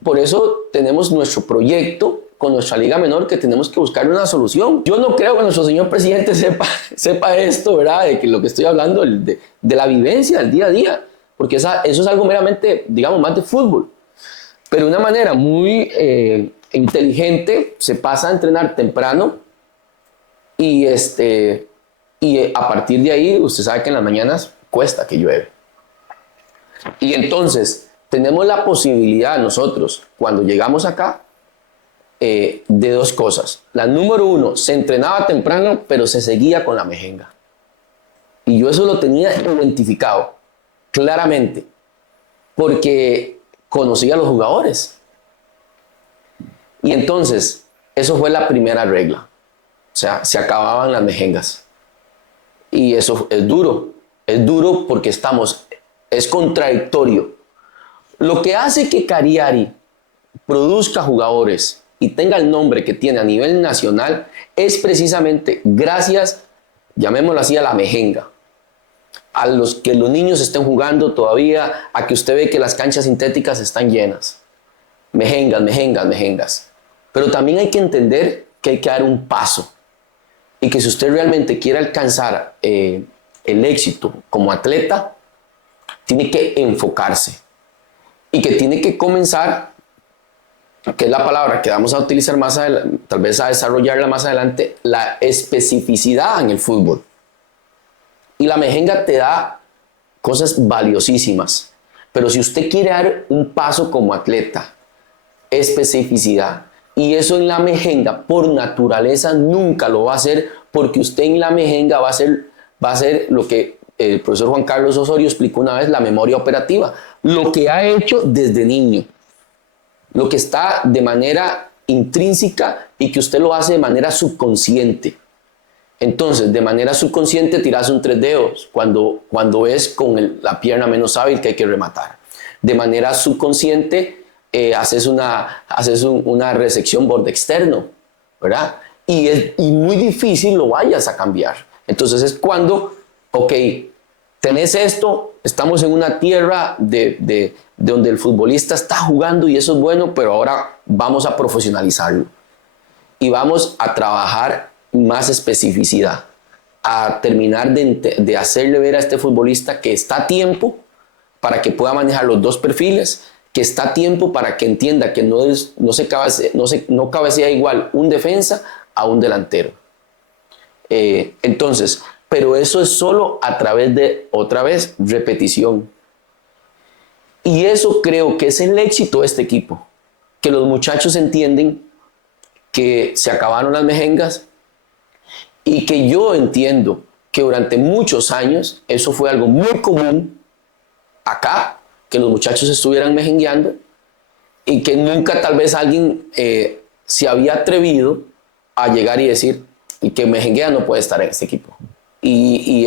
Por eso tenemos nuestro proyecto con nuestra liga menor, que tenemos que buscar una solución. Yo no creo que nuestro señor presidente sepa esto, ¿verdad? De que lo que estoy hablando, de la vivencia del día a día, porque eso es algo meramente, digamos, más de fútbol. Pero de una manera muy inteligente se pasa a entrenar temprano, y a partir de ahí usted sabe que en las mañanas cuesta que llueve. Y entonces tenemos la posibilidad nosotros, cuando llegamos acá, de dos cosas. La número uno, se entrenaba temprano, pero se seguía con la mejenga. Y yo eso lo tenía identificado claramente, porque conocía a los jugadores. Y entonces, eso fue la primera regla. O sea, se acababan las mejengas. Y eso es duro porque es contradictorio. Lo que hace que Cariari produzca jugadores y tenga el nombre que tiene a nivel nacional es precisamente gracias, llamémoslo así, a la mejenga. A los que los niños estén jugando todavía, a que usted ve que las canchas sintéticas están llenas. Mejengas, mejengas, mejengas. Pero también hay que entender que hay que dar un paso. Y que si usted realmente quiere alcanzar el éxito como atleta, tiene que enfocarse. Y que tiene que comenzar, que es la palabra que vamos a utilizar más adelante, tal vez a desarrollarla más adelante, la especificidad en el fútbol. Y la mejenga te da cosas valiosísimas. Pero si usted quiere dar un paso como atleta, especificidad, y eso en la mejenga por naturaleza nunca lo va a hacer, porque usted en la mejenga va a hacer lo que el profesor Juan Carlos Osorio explicó una vez, la memoria operativa, lo que ha hecho desde niño, lo que está de manera intrínseca y que usted lo hace de manera subconsciente. Entonces, de manera subconsciente tiras un 3 dedos cuando es con la pierna menos hábil que hay que rematar. De manera subconsciente haces una resección borde externo, ¿verdad? Y muy difícil lo vayas a cambiar. Entonces es cuando, ok, tenés esto, estamos en una tierra de donde el futbolista está jugando y eso es bueno, pero ahora vamos a profesionalizarlo. Y vamos a trabajar más especificidad, a terminar de hacerle ver a este futbolista que está a tiempo para que pueda manejar los dos perfiles, que está a tiempo para que entienda que no cabecea igual un defensa a un delantero. Entonces, pero eso es solo a través de, otra vez, repetición. Y eso creo que es el éxito de este equipo, que los muchachos entienden que se acabaron las mejengas y que yo entiendo que durante muchos años eso fue algo muy común acá, que los muchachos estuvieran mejengueando y que nunca tal vez alguien se había atrevido a llegar y decir y que mejenguea no puede estar en este equipo. Y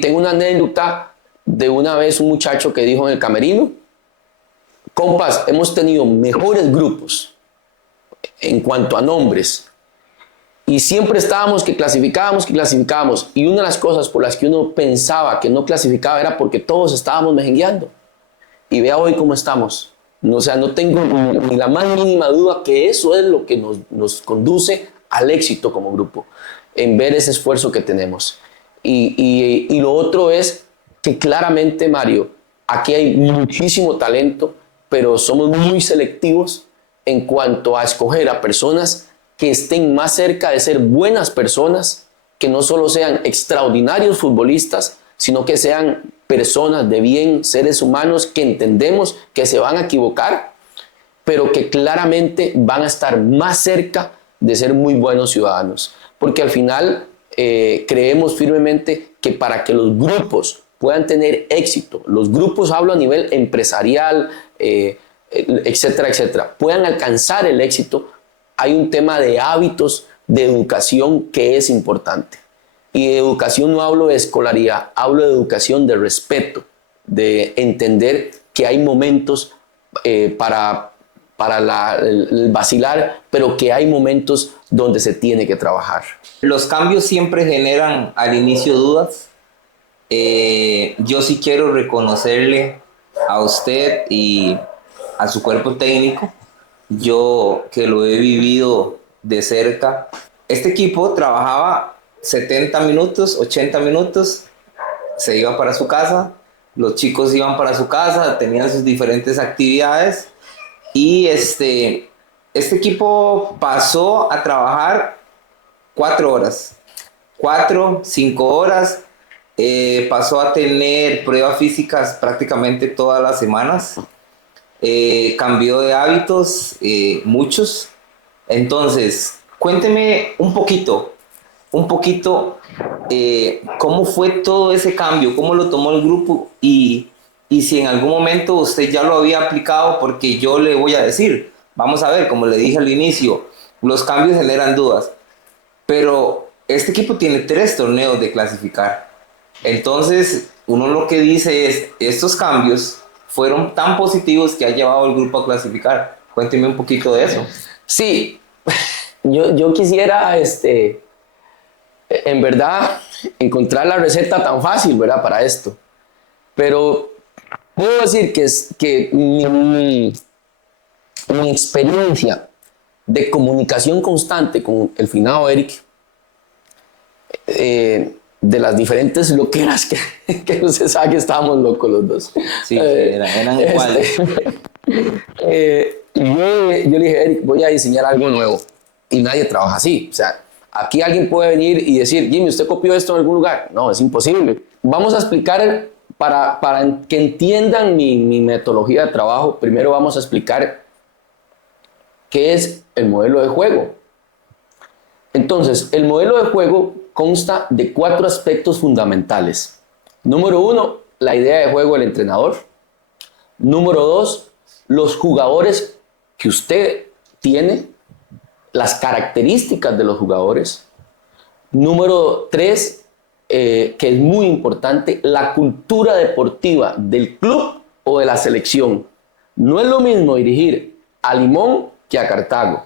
tengo una anécdota de una vez un muchacho que dijo en el camerino: compas, hemos tenido mejores grupos en cuanto a nombres y siempre estábamos que clasificábamos, y una de las cosas por las que uno pensaba que no clasificaba era porque todos estábamos mejengueando, y vea hoy cómo estamos. O sea, no tengo ni la más mínima duda que eso es lo que nos conduce al éxito como grupo, en ver ese esfuerzo que tenemos. Y lo otro es que claramente, Mario, aquí hay muchísimo talento, pero somos muy selectivos en cuanto a escoger a personas que estén más cerca de ser buenas personas, que no solo sean extraordinarios futbolistas, sino que sean personas de bien, seres humanos que entendemos que se van a equivocar, pero que claramente van a estar más cerca de ser muy buenos ciudadanos. Porque al final creemos firmemente que para que los grupos puedan tener éxito, los grupos, hablo a nivel empresarial, etcétera, etcétera, puedan alcanzar el éxito, hay un tema de hábitos, de educación que es importante. Y de educación no hablo de escolaridad, hablo de educación de respeto, de entender que hay momentos para el vacilar, pero que hay momentos donde se tiene que trabajar. Los cambios siempre generan al inicio dudas. Yo sí quiero reconocerle a usted y a su cuerpo técnico, yo que lo he vivido de cerca. Este equipo trabajaba 70 minutos, 80 minutos, se iba para su casa, los chicos iban para su casa, tenían sus diferentes actividades y este equipo pasó a trabajar 4 horas, 4, 5 horas, pasó a tener pruebas físicas prácticamente todas las semanas, cambió de hábitos, muchos. Entonces, cuénteme un poquito, cómo fue todo ese cambio, cómo lo tomó el grupo y si en algún momento usted ya lo había aplicado, porque yo le voy a decir, vamos a ver, como le dije al inicio, los cambios generan dudas, pero este equipo tiene 3 torneos de clasificar. Entonces, uno lo que dice es, estos cambios fueron tan positivos que ha llevado al grupo a clasificar. Cuénteme un poquito de eso. Sí, yo quisiera, en verdad, encontrar la receta tan fácil, ¿verdad? Para esto. Pero puedo decir que mi experiencia de comunicación constante con el finado Eric, de las diferentes loqueras que usted sabe que estábamos locos los dos. Sí, eran iguales. Yo le dije, Eric, voy a diseñar algo nuevo. Y nadie trabaja así. O sea, aquí alguien puede venir y decir, Jimmy, ¿usted copió esto en algún lugar? No, es imposible. Vamos a explicar, para que entiendan mi metodología de trabajo, primero vamos a explicar qué es el modelo de juego. Entonces, el modelo de juego consta de 4 aspectos fundamentales. Número 1, la idea de juego del entrenador. Número 2, los jugadores que usted tiene, las características de los jugadores. Número 3, que es muy importante, la cultura deportiva del club o de la selección. No es lo mismo dirigir a Limón que a Cartago.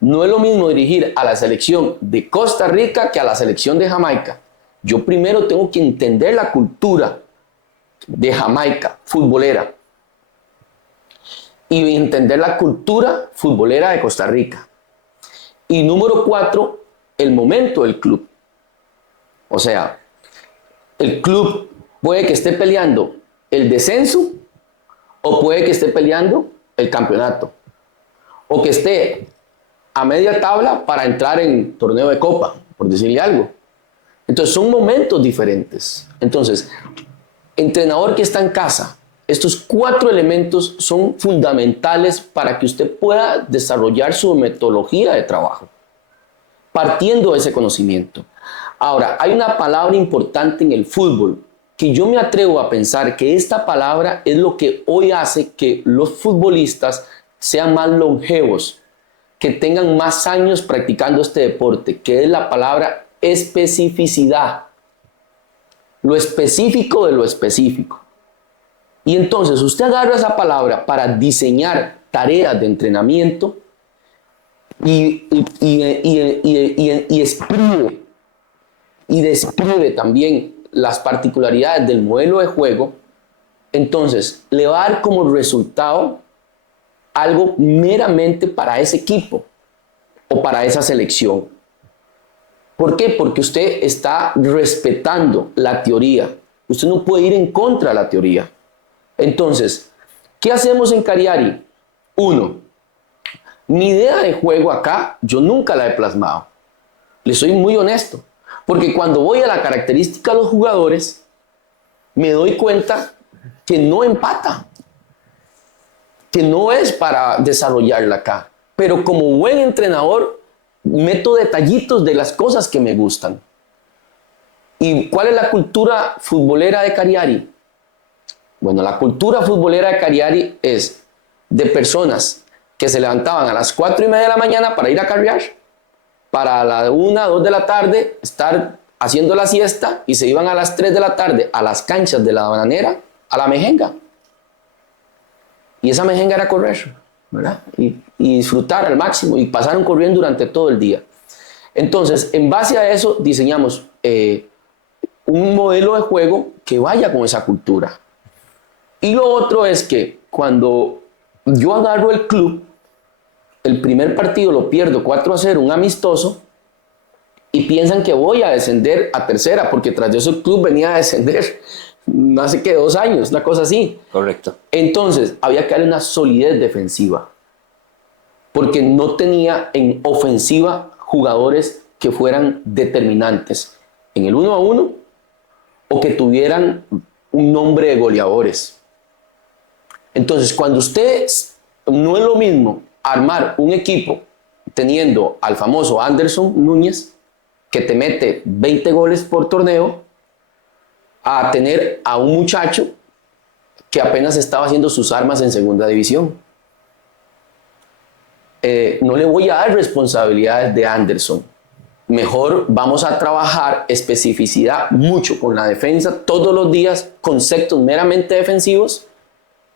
No es lo mismo dirigir a la selección de Costa Rica que a la selección de Jamaica. Yo primero tengo que entender la cultura de Jamaica, futbolera, y entender la cultura futbolera de Costa Rica. Y número 4, el momento del club. O sea, el club puede que esté peleando el descenso o puede que esté peleando el campeonato. O que esté a media tabla para entrar en torneo de copa, por decirle algo. Entonces son momentos diferentes. Entonces, entrenador que está en casa, estos 4 elementos son fundamentales para que usted pueda desarrollar su metodología de trabajo, partiendo de ese conocimiento. Ahora, hay una palabra importante en el fútbol que yo me atrevo a pensar que esta palabra es lo que hoy hace que los futbolistas sean más longevos, que tengan más años practicando este deporte, que es la palabra especificidad. Lo específico de lo específico. Y entonces usted agarra esa palabra para diseñar tareas de entrenamiento y escribe y describe también las particularidades del modelo de juego. Entonces le va a dar como resultado algo meramente para ese equipo o para esa selección. ¿Por qué? Porque usted está respetando la teoría. Usted no puede ir en contra de la teoría. Entonces, ¿qué hacemos en Cariari? 1, mi idea de juego acá, yo nunca la he plasmado. Le soy muy honesto. Porque cuando voy a la característica de los jugadores, me doy cuenta que no empata, que no es para desarrollarla acá. Pero como buen entrenador, meto detallitos de las cosas que me gustan. ¿Y cuál es la cultura futbolera de Cagliari? Bueno, la cultura futbolera de Cagliari es de personas que se levantaban a las 4:30 de la mañana para ir a carrear, para la 1, 2 de la tarde estar haciendo la siesta y se iban a las 3 de la tarde a las canchas de la Bananera, a la mejenga. Y esa mejenga era correr, ¿verdad? Y disfrutar al máximo y pasaron corriendo durante todo el día. Entonces, en base a eso, diseñamos un modelo de juego que vaya con esa cultura. Y lo otro es que cuando yo agarro el club, el primer partido lo pierdo 4-0, un amistoso, y piensan que voy a descender a tercera, porque tras de eso el club venía a descender hace que 2 años, una cosa así. Correcto. Entonces, había que darle una solidez defensiva, porque no tenía en ofensiva jugadores que fueran determinantes en el 1-1 o que tuvieran un nombre de goleadores. Entonces, cuando ustedes, no es lo mismo armar un equipo teniendo al famoso Anderson Núñez, que te mete 20 goles por torneo, a tener a un muchacho que apenas estaba haciendo sus armas en segunda división. No le voy a dar responsabilidades de Anderson. Mejor vamos a trabajar especificidad mucho con la defensa todos los días, conceptos meramente defensivos,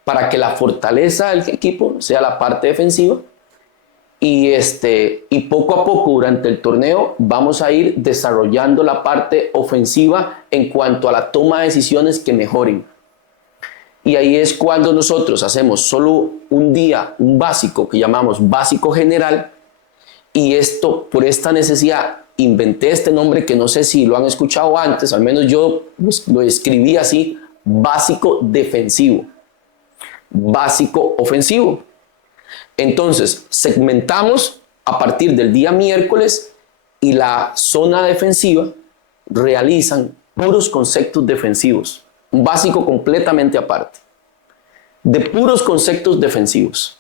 para que la fortaleza del equipo sea la parte defensiva. Y poco a poco durante el torneo vamos a ir desarrollando la parte ofensiva en cuanto a la toma de decisiones que mejoren. Y ahí es cuando nosotros hacemos solo un día, un básico que llamamos básico general, y esto, por esta necesidad, inventé este nombre que no sé si lo han escuchado antes, al menos yo lo escribí así: básico defensivo, básico ofensivo. Entonces, segmentamos a partir del día miércoles y la zona defensiva realizan puros conceptos defensivos, un básico completamente aparte, de puros conceptos defensivos.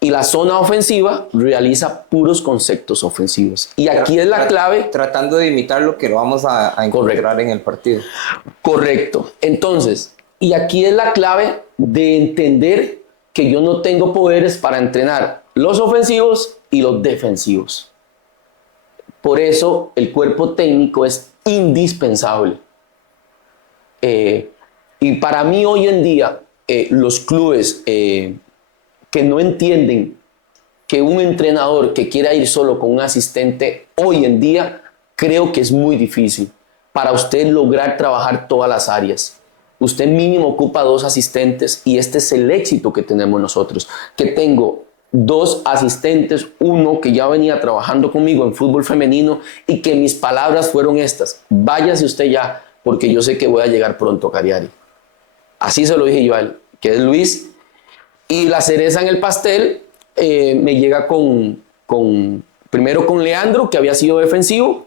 Y la zona ofensiva realiza puros conceptos ofensivos. Y aquí es la clave. Tratando de imitar lo que lo vamos a encontrar en el partido. Correcto. Entonces, y aquí es la clave de entender que yo no tengo poderes para entrenar los ofensivos y los defensivos. Por eso el cuerpo técnico es indispensable. Y para mí hoy en día, los clubes que no entienden que un entrenador que quiera ir solo con un asistente, hoy en día creo que es muy difícil para usted lograr trabajar todas las áreas. Usted mínimo ocupa 2 asistentes y este es el éxito que tenemos nosotros, que tengo 2 asistentes, uno que ya venía trabajando conmigo en fútbol femenino y que mis palabras fueron estas: váyase usted ya, porque yo sé que voy a llegar pronto a Cagliari. Así se lo dije yo a él, que es Luis. Y la cereza en el pastel me llega primero con Leandro, que había sido defensivo,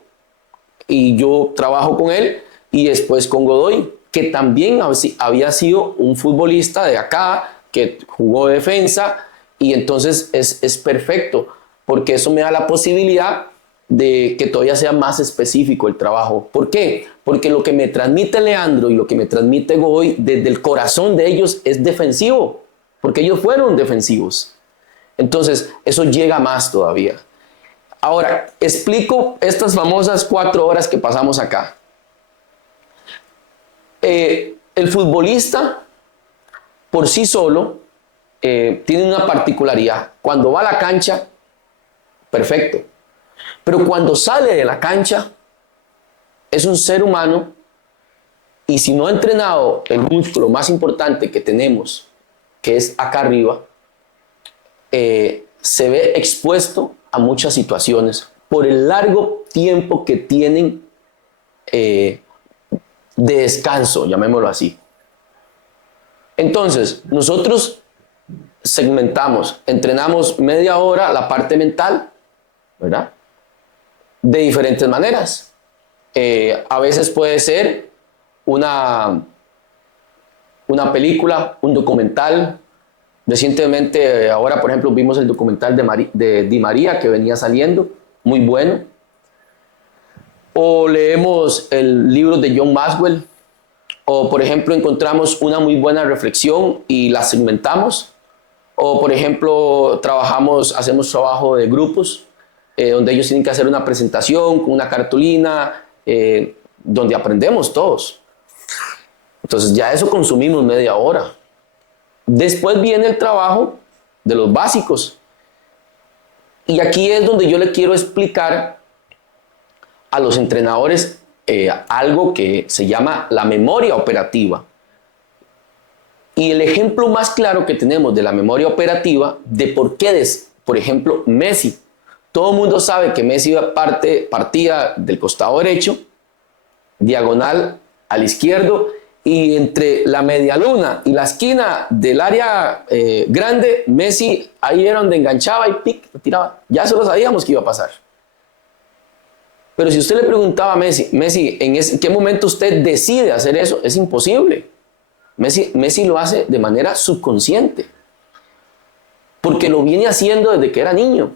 y yo trabajo con él, y después con Godoy, que también había sido un futbolista de acá, que jugó defensa, y entonces es perfecto, porque eso me da la posibilidad de que todavía sea más específico el trabajo. ¿Por qué? Porque lo que me transmite Leandro y lo que me transmite Godoy desde el corazón de ellos es defensivo, porque ellos fueron defensivos. Entonces, eso llega más todavía. Ahora, explico estas famosas 4 horas que pasamos acá. El futbolista, por sí solo, tiene una particularidad. Cuando va a la cancha, perfecto. Pero cuando sale de la cancha, es un ser humano, y si no ha entrenado el músculo más importante que tenemos, que es acá arriba, se ve expuesto a muchas situaciones por el largo tiempo que tienen de descanso, llamémoslo así. Entonces, nosotros segmentamos, entrenamos media hora la parte mental, ¿verdad? De diferentes maneras. A veces puede ser una película, un documental. Recientemente, ahora por ejemplo, vimos el documental de Di María que venía saliendo, muy bueno. o leemos el libro de John Maxwell, o por ejemplo encontramos una muy buena reflexión y la segmentamos, o por ejemplo hacemos trabajo de grupos, donde ellos tienen que hacer una presentación con una cartulina, donde aprendemos todos. Entonces ya eso consumimos media hora. Después viene el trabajo de los básicos. Y aquí es donde yo le quiero explicar a los entrenadores algo que se llama la memoria operativa. Y el ejemplo más claro que tenemos de la memoria operativa, de por qué por ejemplo, Messi. Todo el mundo sabe que Messi partía del costado derecho, diagonal al izquierdo, y entre la medialuna y la esquina del área grande, Messi ahí era donde enganchaba y pic, tiraba. Ya eso lo sabíamos que iba a pasar. Pero si usted le preguntaba a Messi, ¿en qué momento usted decide hacer eso? Es imposible. Messi lo hace de manera subconsciente, porque lo viene haciendo desde que era niño.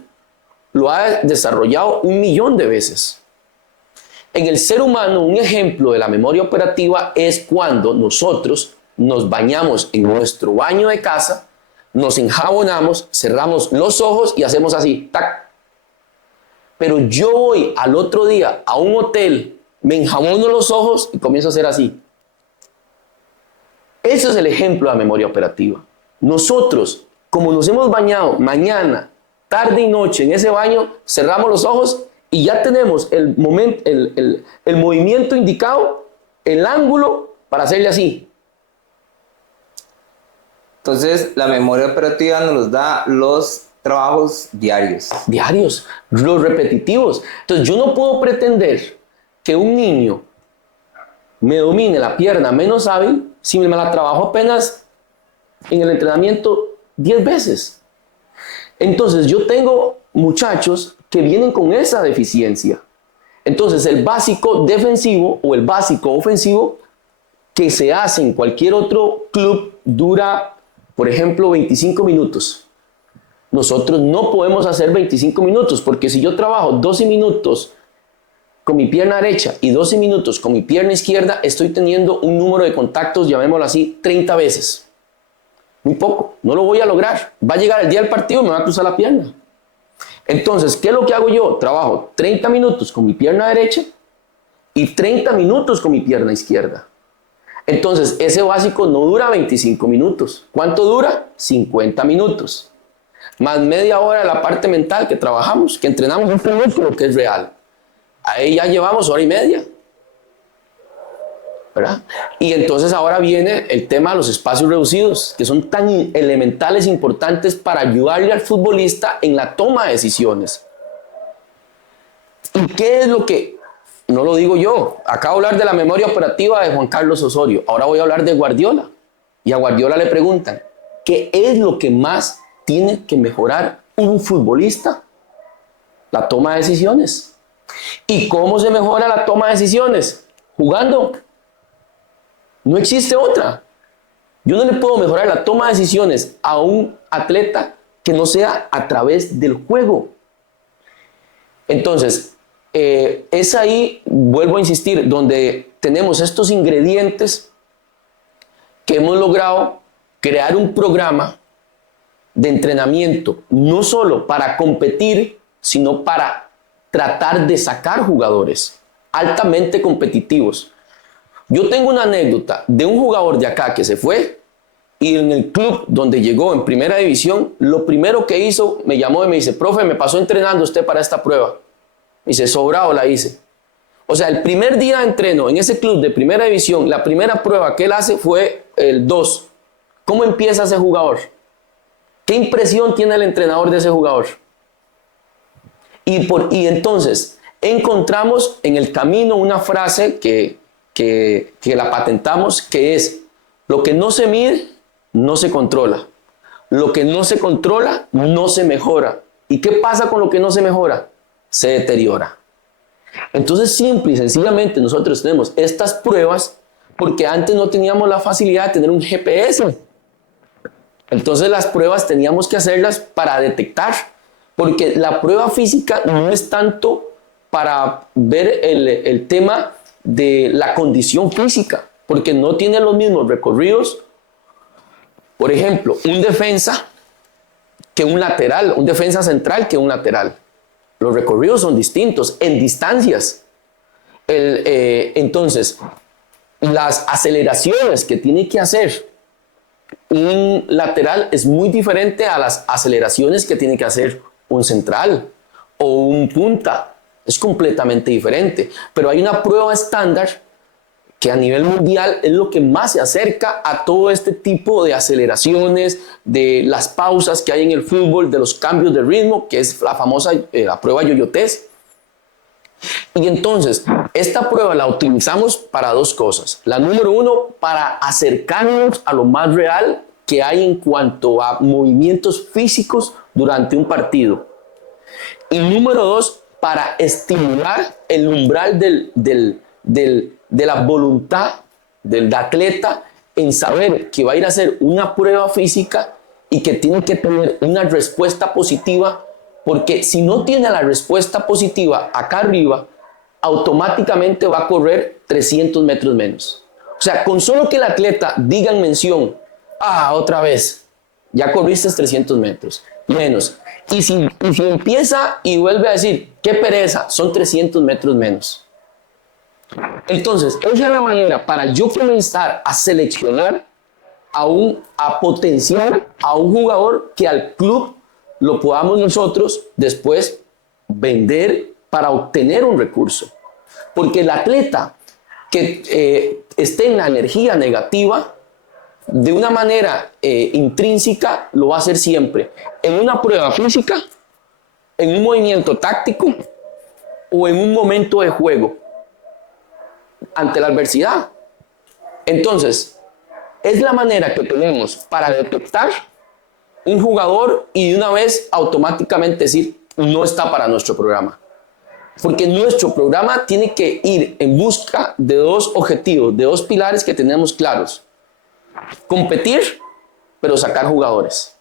Lo ha desarrollado 1.000.000 de veces. En el ser humano, un ejemplo de la memoria operativa es cuando nosotros nos bañamos en nuestro baño de casa, nos enjabonamos, cerramos los ojos y hacemos así, tac. Pero yo voy al otro día a un hotel, me enjabono los ojos y comienzo a hacer así. Ese es el ejemplo de la memoria operativa. Nosotros, como nos hemos bañado mañana, tarde y noche en ese baño, cerramos los ojos y ya tenemos el movimiento indicado, el ángulo para hacerle así. Entonces, la memoria operativa nos da los trabajos diarios. Diarios, los repetitivos. Entonces, yo no puedo pretender que un niño me domine la pierna menos hábil si me la trabajo apenas en el entrenamiento 10 veces. Entonces, yo tengo muchachos que vienen con esa deficiencia. Entonces, el básico defensivo o el básico ofensivo que se hace en cualquier otro club dura, por ejemplo, 25 minutos. Nosotros no podemos hacer 25 minutos, porque si yo trabajo 12 minutos con mi pierna derecha y 12 minutos con mi pierna izquierda, estoy teniendo un número de contactos, llamémoslo así, 30 veces. Muy poco, no lo voy a lograr. Va a llegar el día del partido y me va a cruzar la pierna. Entonces, ¿qué es lo que hago yo? Trabajo 30 minutos con mi pierna derecha y 30 minutos con mi pierna izquierda. Entonces, ese básico no dura 25 minutos. ¿Cuánto dura? 50 minutos. Más media hora de la parte mental que trabajamos, que entrenamos un músculo que es real. Ahí ya llevamos hora y media. ¿Verdad? Y entonces ahora viene el tema de los espacios reducidos, que son tan elementales, importantes para ayudarle al futbolista en la toma de decisiones. ¿Y qué es lo que? No lo digo yo. Acabo de hablar de la memoria operativa de Juan Carlos Osorio. Ahora voy a hablar de Guardiola. Y a Guardiola le preguntan, ¿qué es lo que más tiene que mejorar un futbolista? La toma de decisiones. ¿Y cómo se mejora la toma de decisiones? Jugando. No existe otra. Yo no le puedo mejorar la toma de decisiones a un atleta que no sea a través del juego. Entonces, es ahí, vuelvo a insistir, donde tenemos estos ingredientes que hemos logrado crear un programa de entrenamiento, no solo para competir, sino para tratar de sacar jugadores altamente competitivos. Yo tengo una anécdota de un jugador de acá que se fue y en el club donde llegó en primera división, lo primero que hizo, me llamó y me dice, profe, me pasó entrenando usted para esta prueba. Me dice, sobrado la hice. O sea, el primer día de entreno en ese club de primera división, la primera prueba que él hace fue el 2. ¿Cómo empieza ese jugador? ¿Qué impresión tiene el entrenador de ese jugador? Y entonces encontramos en el camino una frase que la patentamos, que es: lo que no se mide, no se controla. Lo que no se controla, no se mejora. ¿Y qué pasa con lo que no se mejora? Se deteriora. Entonces, simple y sencillamente, nosotros tenemos estas pruebas porque antes no teníamos la facilidad de tener un GPS. Entonces, las pruebas teníamos que hacerlas para detectar, porque la prueba física no es tanto para ver el tema de la condición física, porque no tiene los mismos recorridos. Por ejemplo, un defensa que un lateral, un defensa central que un lateral. Los recorridos son distintos en distancias. Entonces, las aceleraciones que tiene que hacer un lateral es muy diferente a las aceleraciones que tiene que hacer un central o un punta. Es completamente diferente. Pero hay una prueba estándar que a nivel mundial es lo que más se acerca a todo este tipo de aceleraciones, de las pausas que hay en el fútbol, de los cambios de ritmo, que es la famosa la prueba Yo-Yo Test. Y entonces, esta prueba la utilizamos para dos cosas. La número uno, para acercarnos a lo más real que hay en cuanto a movimientos físicos durante un partido. Y número dos, para estimular el umbral de la voluntad del atleta en saber que va a ir a hacer una prueba física y que tiene que tener una respuesta positiva, porque si no tiene la respuesta positiva acá arriba, automáticamente va a correr 300 metros menos. O sea, con solo que el atleta diga en mención, otra vez, ya corriste 300 metros menos. Y si empieza y vuelve a decir, qué pereza, son 300 metros menos. Entonces, esa es la manera para yo comenzar a seleccionar, a potenciar a un jugador que al club lo podamos nosotros después vender para obtener un recurso. Porque el atleta que esté en la energía negativa, de una manera intrínseca, lo va a hacer siempre. En una prueba física, en un movimiento táctico o en un momento de juego ante la adversidad. Entonces, es la manera que tenemos para detectar un jugador y de una vez automáticamente decir, no está para nuestro programa. Porque nuestro programa tiene que ir en busca de dos objetivos, de dos pilares que tenemos claros. Competir, pero sacar jugadores.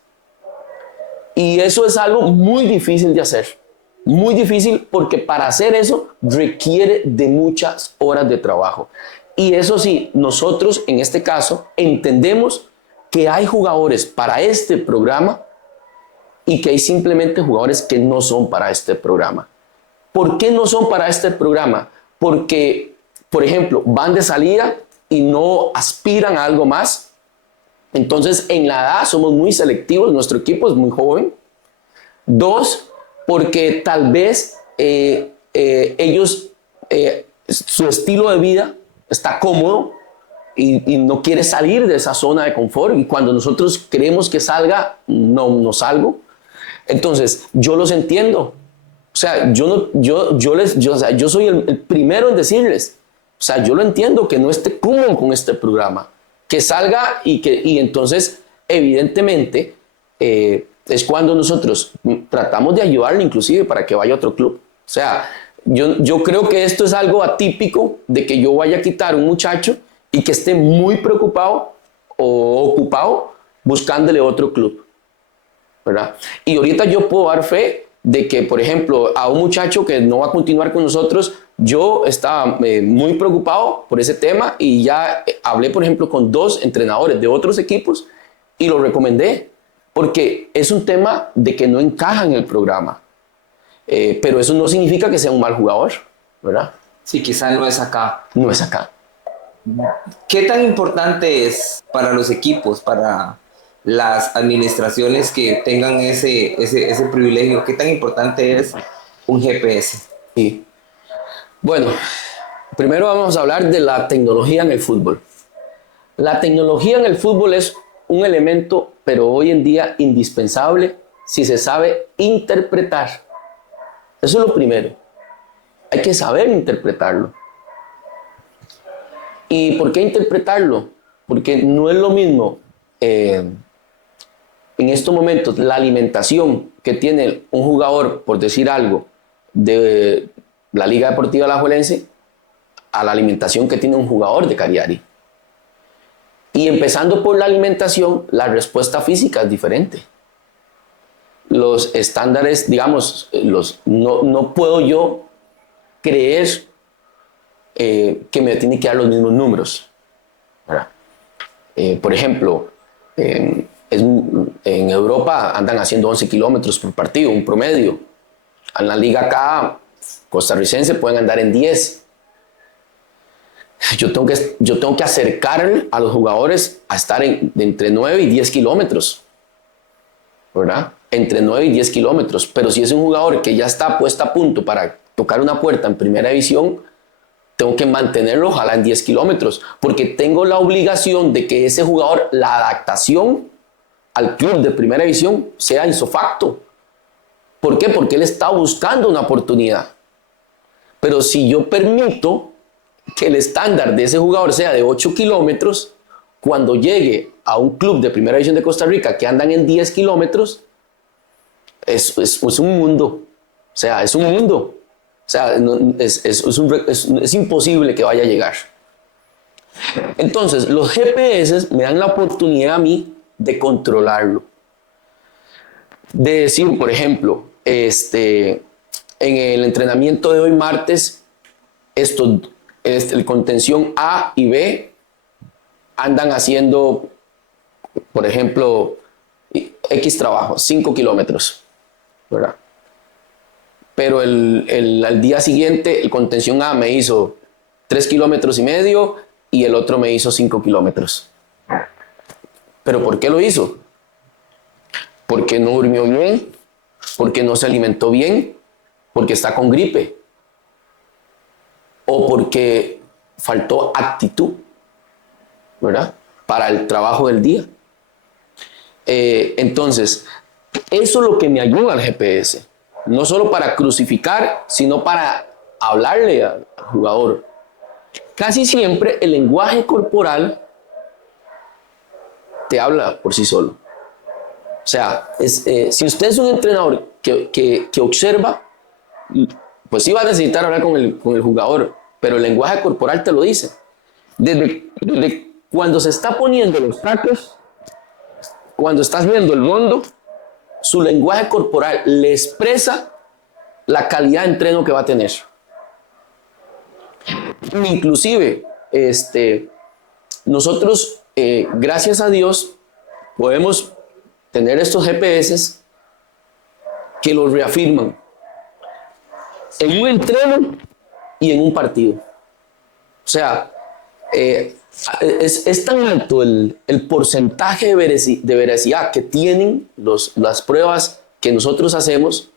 Y eso es algo muy difícil de hacer. Muy difícil porque para hacer eso requiere de muchas horas de trabajo. Y eso sí, nosotros en este caso entendemos que hay jugadores para este programa y que hay simplemente jugadores que no son para este programa. ¿Por qué no son para este programa? Porque, por ejemplo, van de salida y no aspiran a algo más. Entonces, en la edad somos muy selectivos, nuestro equipo es muy joven. Dos, porque tal vez ellos, su estilo de vida está cómodo y no quiere salir de esa zona de confort. Y cuando nosotros queremos que salga, no salgo. Entonces, yo los entiendo. O sea, yo soy el primero en decirles, o sea, yo lo entiendo que no esté cómodo con este programa, que salga y entonces, evidentemente, es cuando nosotros tratamos de ayudarle inclusive para que vaya a otro club. O sea, yo creo que esto es algo atípico de que yo vaya a quitar a un muchacho y que esté muy preocupado o ocupado buscándole otro club, ¿verdad? Y ahorita yo puedo dar fe de que, por ejemplo, a un muchacho que no va a continuar con nosotros, yo estaba muy preocupado por ese tema y ya hablé, por ejemplo, con 2 entrenadores de otros equipos y lo recomendé, porque es un tema de que no encaja en el programa. Pero eso no significa que sea un mal jugador, ¿verdad? Sí, quizá no es acá. No es acá. ¿Qué tan importante es para los equipos, para las administraciones que tengan ese privilegio? ¿Qué tan importante es un GPS? Sí. Bueno, primero vamos a hablar de la tecnología en el fútbol. La tecnología en el fútbol es un elemento, pero hoy en día indispensable si se sabe interpretar. Eso es lo primero. Hay que saber interpretarlo. ¿Y por qué interpretarlo? Porque no es lo mismo en estos momentos la alimentación que tiene un jugador, por decir algo, de la Liga Deportiva Alajuelense a la alimentación que tiene un jugador de Cagliari. Y empezando por la alimentación, la respuesta física es diferente. Los estándares, digamos, no puedo yo creer que me tiene que dar los mismos números, ¿verdad? Por ejemplo, en Europa andan haciendo 11 kilómetros por partido, un promedio. En la liga acá, costarricense, pueden andar en 10. Yo tengo que acercar a los jugadores a estar de entre 9 y 10 kilómetros, ¿verdad? Entre 9 y 10 kilómetros. Pero si es un jugador que ya está puesto a punto para tocar una puerta en primera división, tengo que mantenerlo, ojalá en 10 kilómetros, porque tengo la obligación de que ese jugador, la adaptación al club de primera división sea isofacto. ¿Por qué? Porque él está buscando una oportunidad. Pero si yo permito que el estándar de ese jugador sea de 8 kilómetros, cuando llegue a un club de primera división de Costa Rica que andan en 10 kilómetros, es un mundo. O sea, es un mundo. O sea, es imposible que vaya a llegar. Entonces, los GPS me dan la oportunidad a mí de controlarlo. De decir, por ejemplo, en el entrenamiento de hoy martes, el contención A y B andan haciendo, por ejemplo, X trabajo, 5 kilómetros, ¿verdad? Pero al día siguiente el contención A me hizo 3 kilómetros y medio y el otro me hizo 5 kilómetros. ¿Pero por qué lo hizo? Porque no durmió bien, porque no se alimentó bien, porque está con gripe o porque faltó actitud, ¿verdad? Para el trabajo del día. Entonces, eso es lo que me ayuda al GPS. No solo para crucificar, sino para hablarle al jugador. Casi siempre el lenguaje corporal te habla por sí solo. O sea, si usted es un entrenador que observa, pues sí va a necesitar hablar con el jugador, pero el lenguaje corporal te lo dice. Desde cuando se está poniendo los tacos, cuando estás viendo el rondo, su lenguaje corporal le expresa la calidad de entreno que va a tener. Inclusive, nosotros, gracias a Dios, podemos tener estos GPS que los reafirman en un entreno y en un partido. O sea, es tan alto el porcentaje de veracidad que tienen las pruebas que nosotros hacemos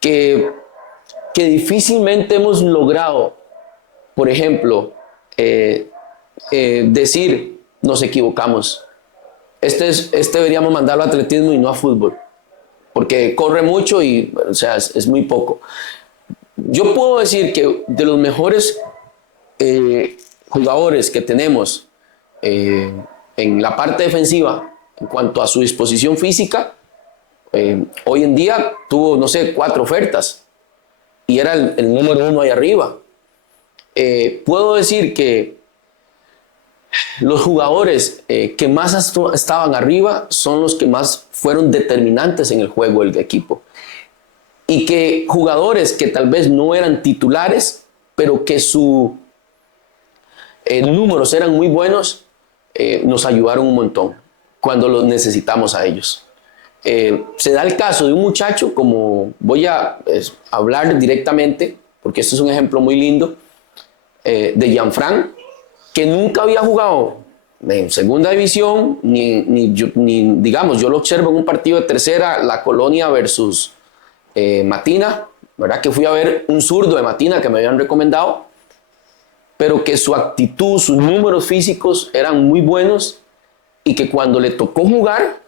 que difícilmente hemos logrado, por ejemplo, decir nos equivocamos. Deberíamos mandarlo a atletismo y no a fútbol, porque corre mucho y, o sea, es muy poco. Yo puedo decir que de los mejores jugadores que tenemos en la parte defensiva, en cuanto a su disposición física, hoy en día tuvo, no sé, 4 ofertas y era el número 1 ahí arriba. Puedo decir que los jugadores que más estaban arriba son los que más fueron determinantes en el juego del equipo. Y que jugadores que tal vez no eran titulares, pero que sus números eran muy buenos, nos ayudaron un montón cuando los necesitamos a ellos. Se da el caso de un muchacho, como voy a hablar directamente, porque este es un ejemplo muy lindo, de Jean-Franc, que nunca había jugado en segunda división, ni digamos, yo lo observo en un partido de tercera, La Colonia versus Matina, ¿verdad? Que fui a ver un zurdo de Matina que me habían recomendado, pero que su actitud, sus números físicos eran muy buenos y que cuando le tocó jugar,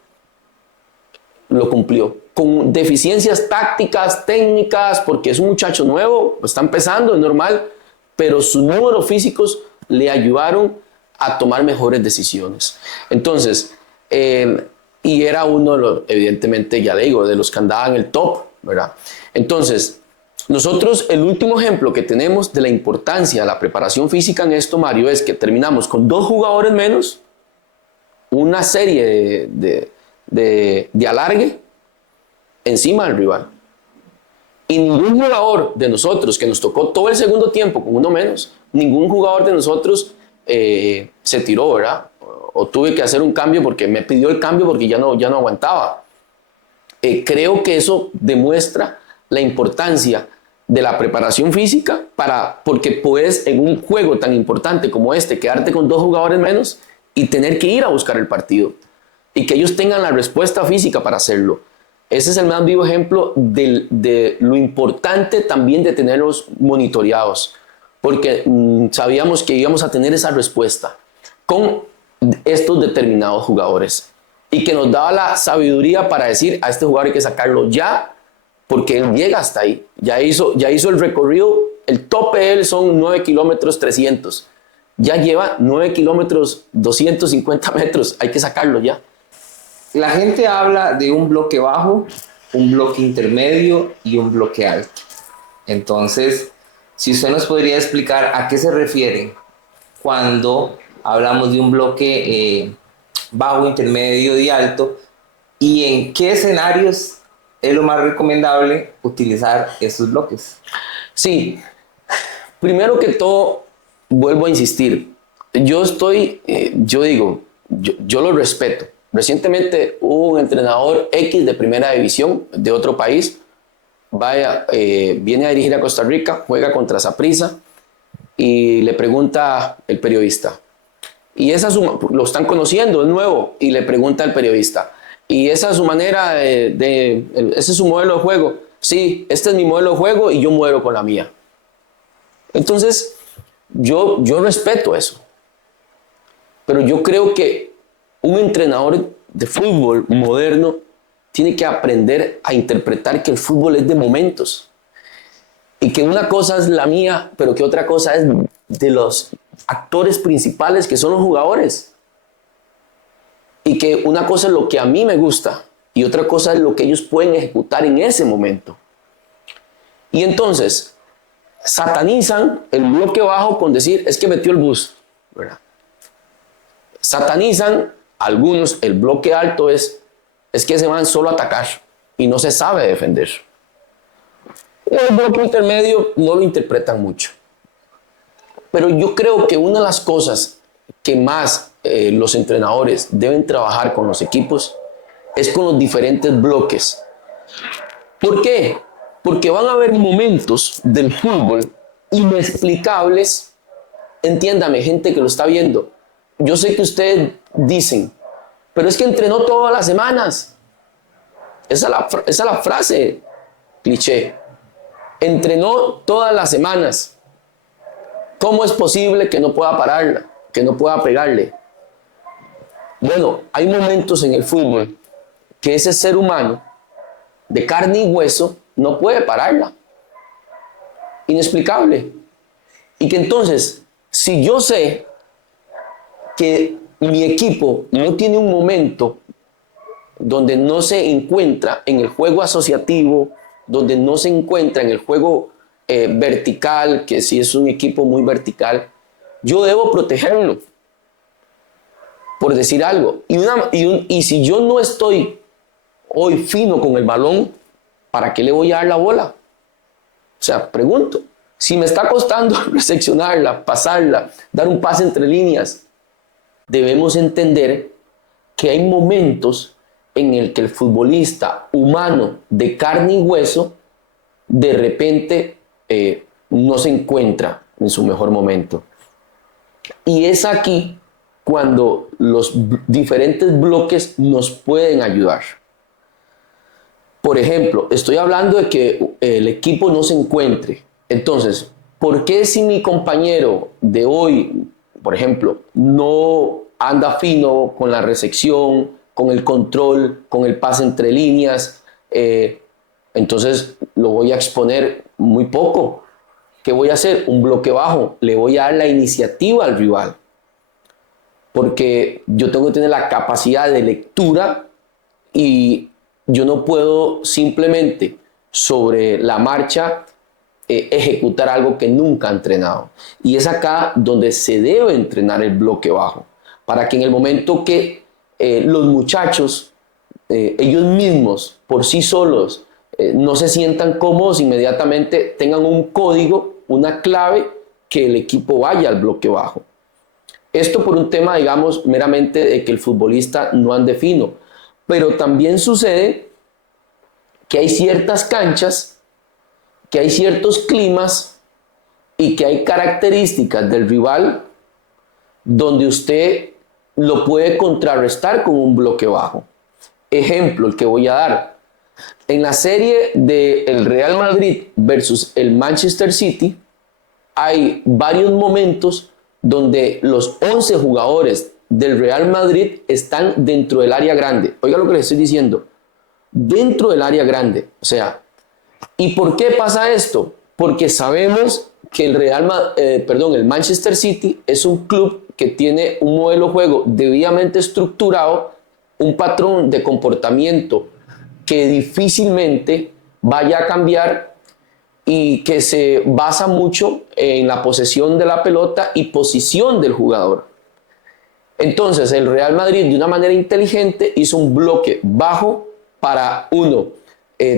lo cumplió. Con deficiencias tácticas, técnicas, porque es un muchacho nuevo, está empezando, es normal, pero sus números físicos le ayudaron a tomar mejores decisiones. Entonces, y era uno de los, evidentemente, ya le digo, de los que andaban en el top, ¿verdad? Entonces, nosotros, el último ejemplo que tenemos de la importancia de la preparación física en esto, Mario, es que terminamos con 2 jugadores menos, una serie de alargue encima del rival. Y ningún jugador de nosotros, que nos tocó todo el segundo tiempo con uno menos, ningún jugador de nosotros se tiró, ¿verdad? O tuve que hacer un cambio porque me pidió el cambio porque ya no aguantaba. Creo que eso demuestra la importancia de la preparación física porque puedes en un juego tan importante como este quedarte con 2 jugadores menos y tener que ir a buscar el partido y que ellos tengan la respuesta física para hacerlo. Ese es el más vivo ejemplo de lo importante también de tenerlos monitoreados, porque sabíamos que íbamos a tener esa respuesta con estos determinados jugadores y que nos daba la sabiduría para decir a este jugador hay que sacarlo ya, porque él llega hasta ahí, ya hizo el recorrido, el tope de él son 9 kilómetros 300, ya lleva 9 kilómetros 250 metros, hay que sacarlo ya. La gente habla de un bloque bajo, un bloque intermedio y un bloque alto. Entonces, si usted nos podría explicar a qué se refiere cuando hablamos de un bloque bajo, intermedio y alto, y en qué escenarios es lo más recomendable utilizar esos bloques. Sí, primero que todo, vuelvo a insistir, yo lo respeto. Recientemente hubo un entrenador X de primera división de otro país, viene a dirigir a Costa Rica, juega contra Saprissa y le pregunta el periodista, y lo están conociendo, es nuevo, y le pregunta al periodista, y esa es su manera ese es su modelo de juego. Sí, este es mi modelo de juego y yo muero con la mía. Entonces, yo respeto eso. Pero yo creo que un entrenador de fútbol moderno tiene que aprender a interpretar que el fútbol es de momentos. Y que una cosa es la mía, pero que otra cosa es de los actores principales, que son los jugadores. Y que una cosa es lo que a mí me gusta y otra cosa es lo que ellos pueden ejecutar en ese momento. Y entonces satanizan el bloque bajo con decir, es que metió el bus, ¿verdad? Satanizan algunos el bloque alto es que se van solo a atacar y no se sabe defender. El bloque intermedio no lo interpretan mucho. Pero yo creo que una de las cosas que más los entrenadores deben trabajar con los equipos es con los diferentes bloques. ¿Por qué? Porque van a haber momentos del fútbol inexplicables. Entiéndame, gente que lo está viendo. Yo sé que ustedes dicen, pero es que entrenó todas las semanas. Esa es la frase cliché. Entrenó todas las semanas. ¿Cómo es posible que no pueda pararla? Que no pueda pegarle. Bueno, hay momentos en el fútbol que ese ser humano de carne y hueso no puede pararla. Inexplicable. Y que entonces, si yo sé que mi equipo no tiene un momento donde no se encuentra en el juego asociativo, donde no se encuentra en el juego vertical, que si es un equipo muy vertical, yo debo protegerlo, por decir algo. Y si yo no estoy hoy fino con el balón, ¿para qué le voy a dar la bola? O sea, pregunto, si me está costando recepcionarla, pasarla, dar un pase entre líneas, debemos entender que hay momentos en el que el futbolista humano de carne y hueso de repente no se encuentra en su mejor momento. Y es aquí cuando los diferentes bloques nos pueden ayudar. Por ejemplo, estoy hablando de que el equipo no se encuentre. Entonces, ¿por qué si mi compañero de hoy, por ejemplo, no anda fino con la recepción, con el control, con el pase entre líneas, entonces lo voy a exponer muy poco? ¿Qué voy a hacer? Un bloque bajo. Le voy a dar la iniciativa al rival. Porque yo tengo que tener la capacidad de lectura y yo no puedo simplemente sobre la marcha ejecutar algo que nunca he entrenado. Y es acá donde se debe entrenar el bloque bajo, para que en el momento que los muchachos, ellos mismos, por sí solos, no se sientan cómodos inmediatamente, tengan un código, una clave, que el equipo vaya al bloque bajo. Esto por un tema, digamos, meramente de que el futbolista no ande fino. Pero también sucede que hay ciertas canchas, que hay ciertos climas y que hay características del rival donde usted lo puede contrarrestar con un bloque bajo. Ejemplo, el que voy a dar. En la serie del Real Madrid versus el Manchester City, hay varios momentos donde los 11 jugadores del Real Madrid están dentro del área grande. Oiga lo que les estoy diciendo. Dentro del área grande. O sea, ¿y por qué pasa esto? Porque sabemos que el Manchester City es un club que tiene un modelo de juego debidamente estructurado, un patrón de comportamiento que difícilmente vaya a cambiar y que se basa mucho en la posesión de la pelota y posición del jugador. Entonces el Real Madrid, de una manera inteligente, hizo un bloque bajo para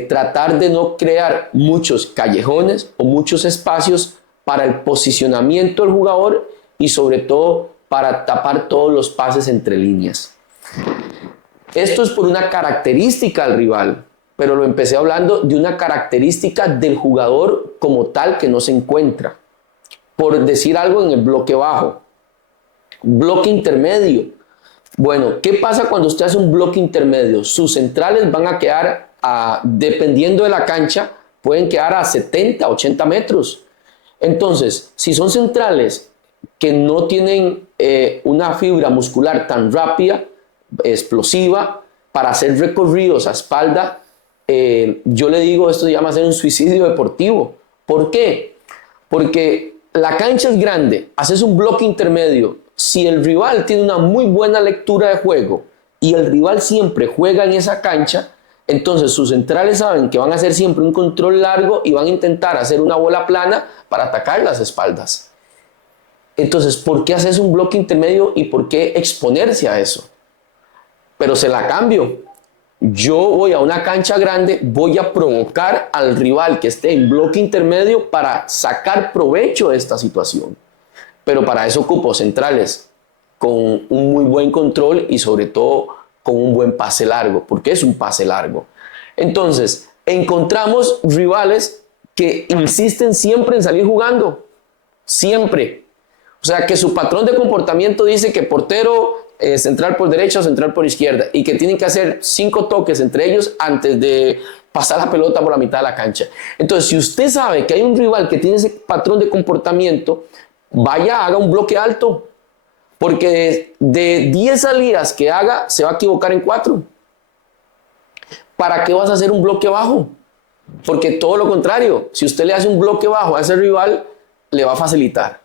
tratar de no crear muchos callejones o muchos espacios para el posicionamiento del jugador y sobre todo para tapar todos los pases entre líneas. Esto es por una característica del rival, pero lo empecé hablando de una característica del jugador como tal que no se encuentra. Por decir algo en el bloque bajo. Bloque intermedio. Bueno, ¿qué pasa cuando usted hace un bloque intermedio? Sus centrales van a quedar, dependiendo de la cancha, pueden quedar a 70, 80 metros. Entonces, si son centrales que no tienen una fibra muscular tan rápida, explosiva, para hacer recorridos a espalda, yo le digo, esto se llama hacer un suicidio deportivo. ¿Por qué? Porque la cancha es grande, haces un bloque intermedio. Si el rival tiene una muy buena lectura de juego y el rival siempre juega en esa cancha, entonces sus centrales saben que van a hacer siempre un control largo y van a intentar hacer una bola plana para atacar las espaldas. Entonces, ¿por qué haces un bloque intermedio y por qué exponerse a eso? Pero se la cambio. Yo voy a una cancha grande, voy a provocar al rival que esté en bloque intermedio para sacar provecho de esta situación. Pero para eso ocupo centrales con un muy buen control y sobre todo con un buen pase largo, porque es un pase largo. Entonces, encontramos rivales que insisten siempre en salir jugando, siempre. O sea, que su patrón de comportamiento dice que portero, central por derecha o central por izquierda, y que tienen que hacer 5 toques entre ellos antes de pasar la pelota por la mitad de la cancha. Entonces, si usted sabe que hay un rival que tiene ese patrón de comportamiento, vaya, haga un bloque alto, porque de 10 salidas que haga, se va a equivocar en 4. ¿Para qué vas a hacer un bloque bajo? Porque todo lo contrario, si usted le hace un bloque bajo a ese rival, le va a facilitar.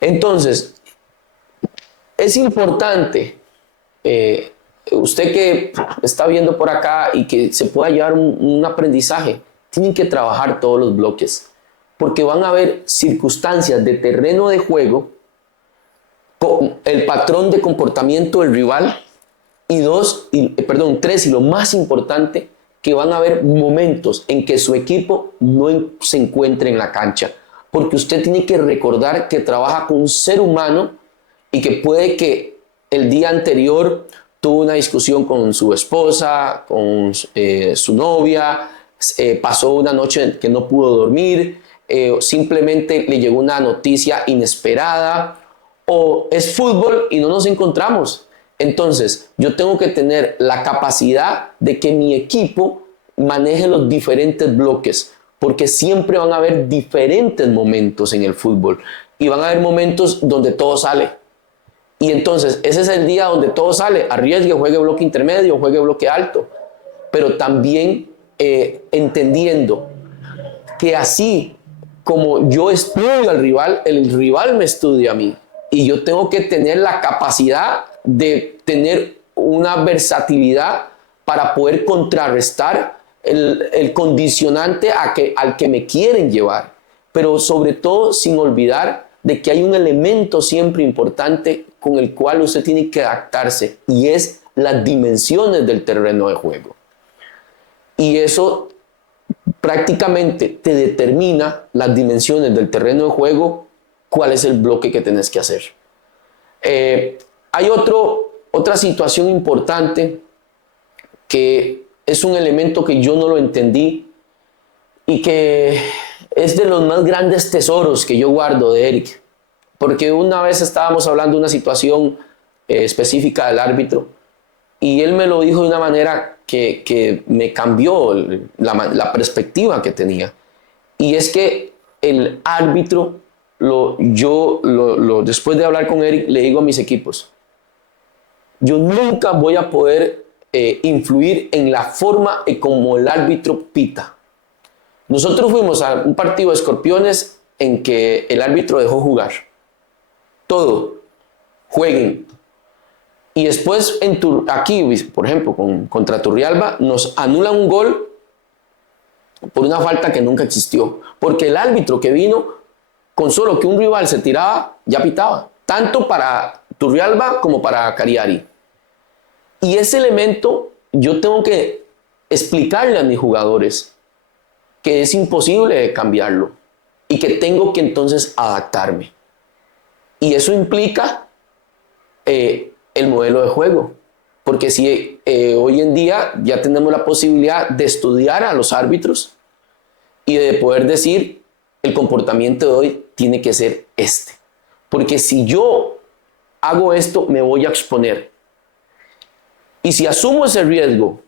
Entonces, es importante, usted que está viendo por acá y que se pueda llevar un aprendizaje, tienen que trabajar todos los bloques, porque van a haber circunstancias de terreno de juego, con el patrón de comportamiento del rival, y 3, y lo más importante, que van a haber momentos en que su equipo no se encuentre en la cancha, porque usted tiene que recordar que trabaja con un ser humano y que puede que el día anterior tuvo una discusión con su esposa, con su novia, pasó una noche que no pudo dormir, simplemente le llegó una noticia inesperada, o es fútbol y no nos encontramos. Entonces, yo tengo que tener la capacidad de que mi equipo maneje los diferentes bloques, porque siempre van a haber diferentes momentos en el fútbol y van a haber momentos donde todo sale. Y entonces, ese es el día donde todo sale. Arriesgue, juegue bloque intermedio, juegue bloque alto, pero también entendiendo que así como yo estudio al rival, el rival me estudia a mí. Y yo tengo que tener la capacidad de tener una versatilidad para poder contrarrestar el condicionante al que me quieren llevar. Pero sobre todo sin olvidar de que hay un elemento siempre importante con el cual usted tiene que adaptarse, y es las dimensiones del terreno de juego. y eso prácticamente te determina las dimensiones del terreno de juego, cuál es el bloque que tenés que hacer. Hay otra situación importante que es un elemento que yo no lo entendí y que es de los más grandes tesoros que yo guardo de Eric, porque una vez estábamos hablando de una situación específica del árbitro y él me lo dijo de una manera que me cambió la perspectiva que tenía, y es que el árbitro, después de hablar con Eric, le digo a mis equipos, yo nunca voy a poder influir en la forma en como el árbitro pita. Nosotros fuimos a un partido de Escorpiones en que el árbitro dejó jugar. Todo. Jueguen. Y después, aquí, por ejemplo, contra Turrialba, nos anulan un gol por una falta que nunca existió. Porque el árbitro que vino, con solo que un rival se tiraba, ya pitaba. Tanto para Turrialba como para Cariari. Y ese elemento yo tengo que explicarle a mis jugadores que es imposible cambiarlo y que tengo que entonces adaptarme. Y eso implica el modelo de juego. Porque si hoy en día ya tenemos la posibilidad de estudiar a los árbitros y de poder decir el comportamiento de hoy tiene que ser este. Porque si yo hago esto, me voy a exponer. Y si asumo ese riesgo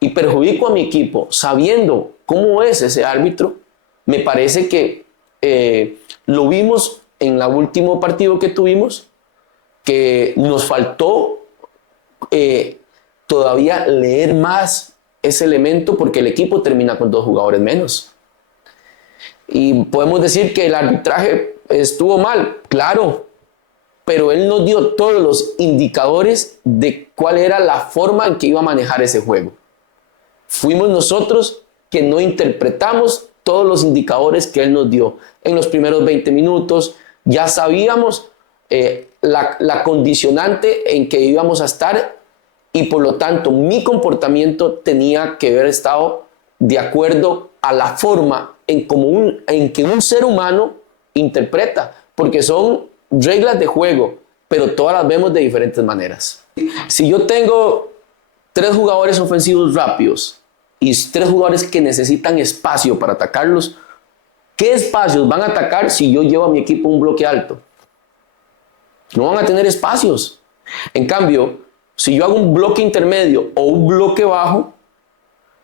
y perjudico a mi equipo sabiendo cómo es ese árbitro, me parece que lo vimos en el último partido que tuvimos, que nos faltó todavía leer más ese elemento porque el equipo termina con 2 jugadores menos. Y podemos decir que el arbitraje estuvo mal, claro, pero él nos dio todos los indicadores de cuál era la forma en que iba a manejar ese juego. Fuimos nosotros que no interpretamos todos los indicadores que él nos dio. En los primeros 20 minutos ya sabíamos la condicionante en que íbamos a estar y por lo tanto mi comportamiento tenía que haber estado de acuerdo a la forma en que un ser humano interpreta, porque son reglas de juego, pero todas las vemos de diferentes maneras. Si yo tengo 3 jugadores ofensivos rápidos y 3 jugadores que necesitan espacio para atacarlos, ¿qué espacios van a atacar si yo llevo a mi equipo un bloque alto? No van a tener espacios. En cambio, si yo hago un bloque intermedio o un bloque bajo,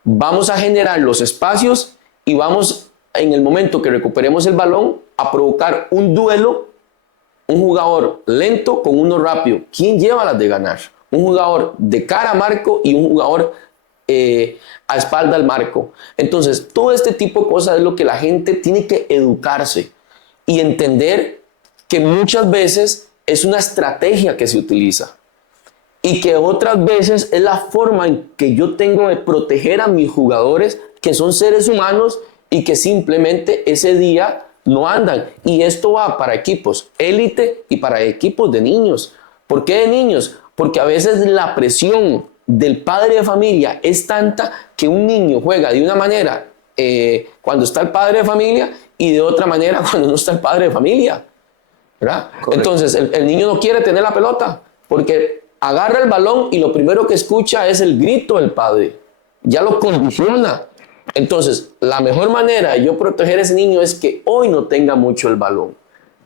vamos a generar los espacios y vamos, en el momento que recuperemos el balón, a provocar un duelo, un jugador lento con uno rápido. ¿Quién lleva las de ganar? Un jugador de cara a marco y un jugador a espalda al marco. Entonces, todo este tipo de cosas es lo que la gente tiene que educarse y entender que muchas veces es una estrategia que se utiliza y que otras veces es la forma en que yo tengo de proteger a mis jugadores, que son seres humanos y que simplemente ese día no andan. Y esto va para equipos élite y para equipos de niños. ¿Por qué de niños? Porque a veces la presión del padre de familia es tanta que un niño juega de una manera cuando está el padre de familia y de otra manera cuando no está el padre de familia, ¿verdad? Entonces el niño no quiere tener la pelota porque agarra el balón y lo primero que escucha es el grito del padre. Ya lo condiciona. Entonces, la mejor manera de yo proteger a ese niño es que hoy no tenga mucho el balón,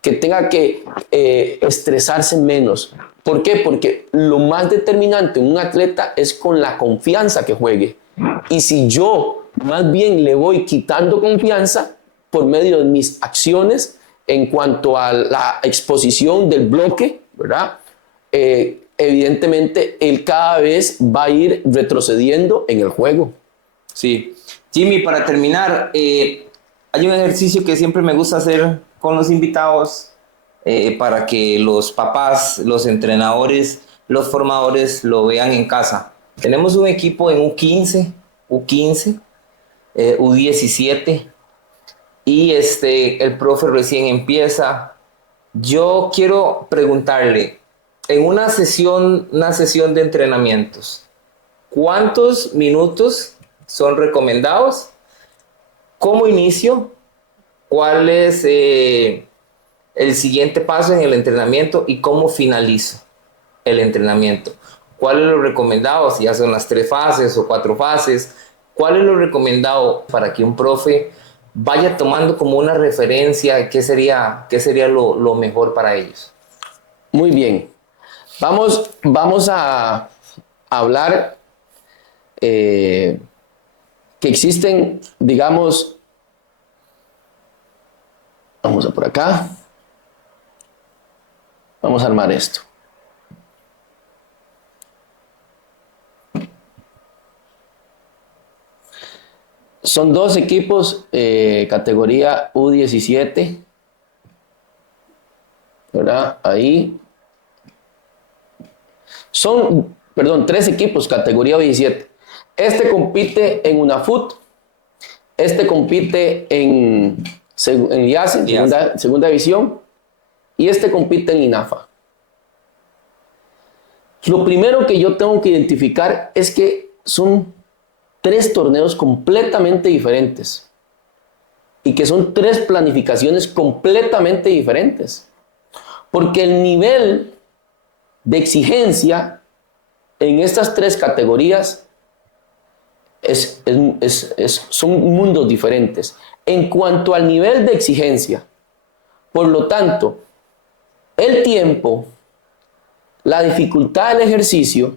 que tenga que estresarse menos. ¿Por qué? Porque lo más determinante en un atleta es con la confianza que juegue. Y si yo más bien le voy quitando confianza por medio de mis acciones en cuanto a la exposición del bloque, ¿verdad? Evidentemente, él cada vez va a ir retrocediendo en el juego. Sí. Jimmy, para terminar, hay un ejercicio que siempre me gusta hacer con los invitados para que los papás, los entrenadores, los formadores lo vean en casa. Tenemos un equipo en U15, U17 y el profe recién empieza. Yo quiero preguntarle, en una sesión de entrenamientos, ¿cuántos minutos son recomendados. ¿Cómo inicio? ¿Cuál es el siguiente paso en el entrenamiento y cómo finalizo el entrenamiento? ¿Cuál es lo recomendado? Si ya son las 3 fases o 4 fases. ¿Cuál es lo recomendado para que un profe vaya tomando como una referencia? ¿Qué sería lo mejor para ellos? Muy bien. Vamos a hablar que existen, digamos, vamos a por acá. Vamos a armar esto. Son 2 equipos, categoría U17, ¿verdad? Ahí. Son, perdón, 3 equipos, categoría U17. Este compite en UNAFUT, este compite en IASE, segunda división, y este compite en INAFA. Lo primero que yo tengo que identificar es que son 3 torneos completamente diferentes y que son 3 planificaciones completamente diferentes, porque el nivel de exigencia en estas 3 categorías son mundos diferentes en cuanto al nivel de exigencia. Por lo tanto, el tiempo, la dificultad del ejercicio,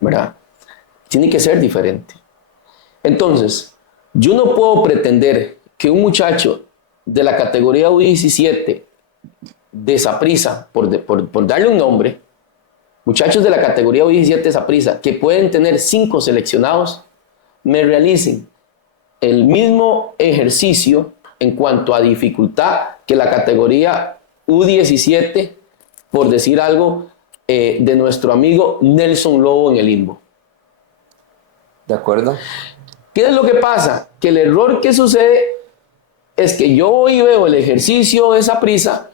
¿verdad?, tiene que ser diferente. Entonces, yo no puedo pretender que un muchacho de la categoría U17 de Saprissa, por darle un nombre, muchachos de la categoría U17 de Saprissa, que pueden tener 5 seleccionados, me realicen el mismo ejercicio en cuanto a dificultad que la categoría U17, por decir algo, de nuestro amigo Nelson Lobo en el Limbo. ¿De acuerdo? ¿Qué es lo que pasa? Que el error que sucede es que yo hoy veo el ejercicio de Saprissa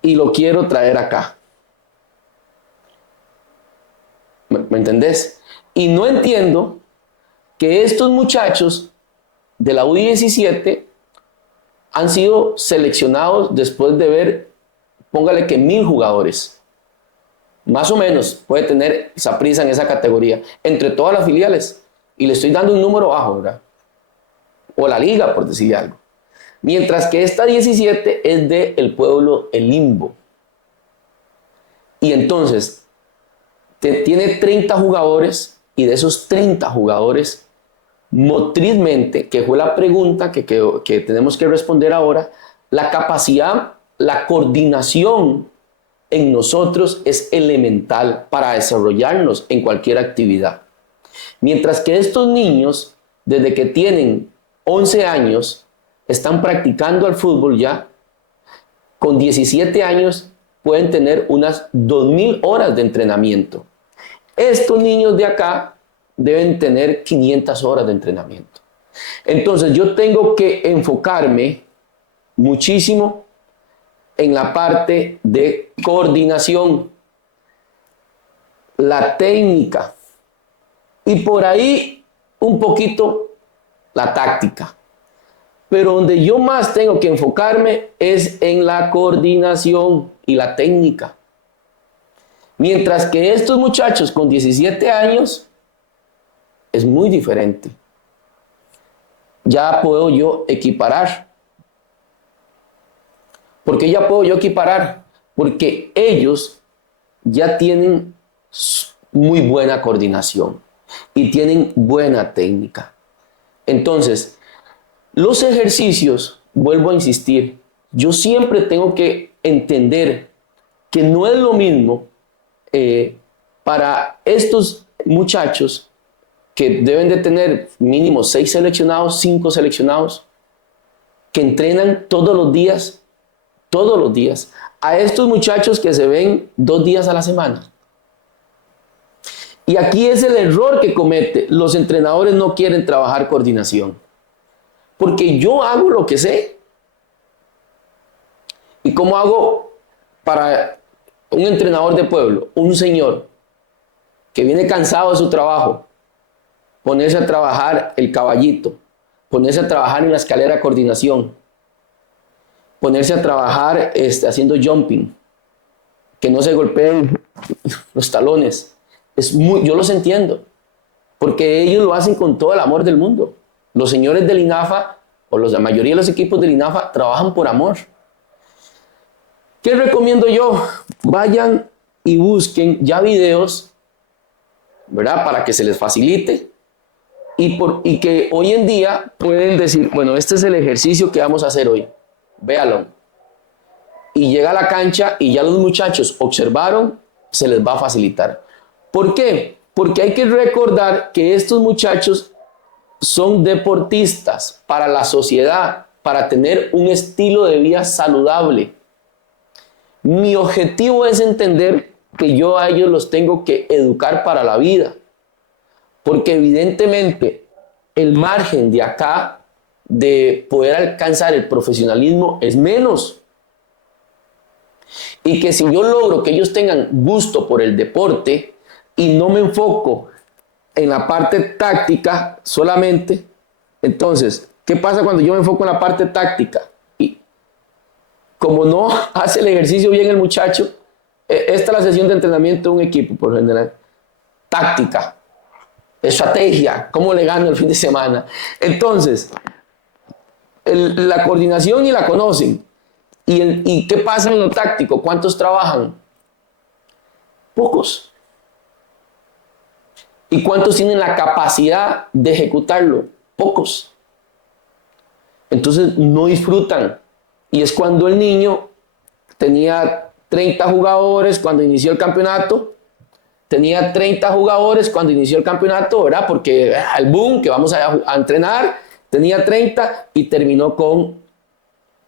y lo quiero traer acá. ¿Me entendés? Y no entiendo que estos muchachos de la U17 han sido seleccionados después de ver, póngale que 1000 jugadores. Más o menos puede tener Saprissa en esa categoría, entre todas las filiales. Y le estoy dando un número bajo, ¿verdad? O la liga, por decirle algo. Mientras que esta 17 es del pueblo El Limbo. Y entonces, tiene 30 jugadores, y de esos 30 jugadores, motrizmente, que fue la pregunta que tenemos que responder ahora, la capacidad, la coordinación en nosotros es elemental para desarrollarnos en cualquier actividad. Mientras que estos niños, desde que tienen 11 años, están practicando al fútbol ya, con 17 años pueden tener unas 2000 horas de entrenamiento. Estos niños de acá deben tener 500 horas de entrenamiento. Entonces yo tengo que enfocarme muchísimo en la parte de coordinación, la técnica y por ahí un poquito la táctica. Pero donde yo más tengo que enfocarme es en la coordinación y la técnica. Mientras que estos muchachos con 17 años es muy diferente. Ya puedo yo equiparar. ¿Por qué ya puedo yo equiparar? Porque ellos ya tienen muy buena coordinación y tienen buena técnica. Entonces, los ejercicios, vuelvo a insistir, yo siempre tengo que entender que no es lo mismo para estos muchachos que deben de tener mínimo 6 seleccionados, 5 seleccionados, que entrenan todos los días, a estos muchachos que se ven 2 días a la semana. Y aquí es el error que comete. Los entrenadores no quieren trabajar coordinación. Porque yo hago lo que sé. ¿Y cómo hago para un entrenador de pueblo? Un señor que viene cansado de su trabajo, ponerse a trabajar el caballito, ponerse a trabajar en la escalera de coordinación, ponerse a trabajar haciendo jumping, que no se golpeen los talones. Yo los entiendo, porque ellos lo hacen con todo el amor del mundo. Los señores del INAFA, o la mayoría de los equipos del INAFA, trabajan por amor. ¿Qué recomiendo yo? Vayan y busquen ya videos, ¿verdad? Para que se les facilite y que hoy en día pueden decir, bueno, este es el ejercicio que vamos a hacer hoy. Véalo. Y llega a la cancha y ya los muchachos observaron, se les va a facilitar. ¿Por qué? Porque hay que recordar que estos muchachos son deportistas para la sociedad, para tener un estilo de vida saludable. Mi objetivo es entender que yo a ellos los tengo que educar para la vida, porque evidentemente el margen de acá de poder alcanzar el profesionalismo es menos. Y que si yo logro que ellos tengan gusto por el deporte y no me enfoco en la parte táctica solamente, entonces, ¿qué pasa cuando yo me enfoco en la parte táctica? Y como no hace el ejercicio bien el muchacho, esta es la sesión de entrenamiento de un equipo, por general. Táctica, estrategia, cómo le gano el fin de semana. Entonces, la coordinación y la conocen. ¿Y qué pasa en lo táctico? ¿Cuántos trabajan? Pocos. ¿Y cuántos tienen la capacidad de ejecutarlo? Pocos. Entonces no disfrutan. Y es cuando el niño tenía 30 jugadores cuando inició el campeonato, tenía 30 jugadores cuando inició el campeonato, ¿verdad? Porque el boom, que vamos a entrenar, tenía 30 y terminó con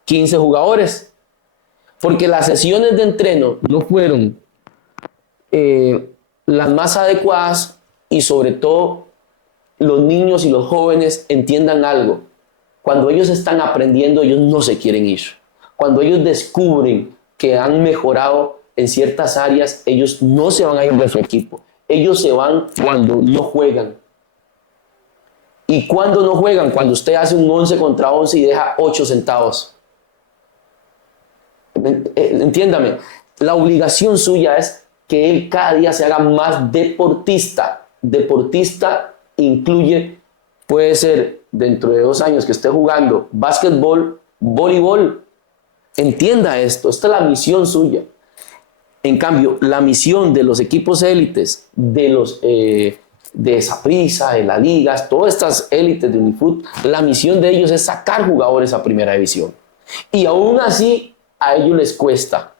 15 jugadores. Porque las sesiones de entreno no fueron las más adecuadas y sobre todo los niños y los jóvenes entiendan algo. Cuando ellos están aprendiendo, ellos no se quieren ir. Cuando ellos descubren que han mejorado en ciertas áreas, ellos no se van a ir de su equipo. Ellos se van cuando no juegan. ¿Y cuando no juegan? Cuando usted hace un 11 contra 11 y deja 8 sentados. Entiéndame, la obligación suya es que él cada día se haga más deportista. Deportista incluye, puede ser dentro de 2 años que esté jugando básquetbol, voleibol. Entienda esto, esta es la misión suya. En cambio, la misión de los equipos élites, de Saprissa, de las ligas, todas estas élites de Unifoot, la misión de ellos es sacar jugadores a primera división. Y aún así, a ellos les cuesta.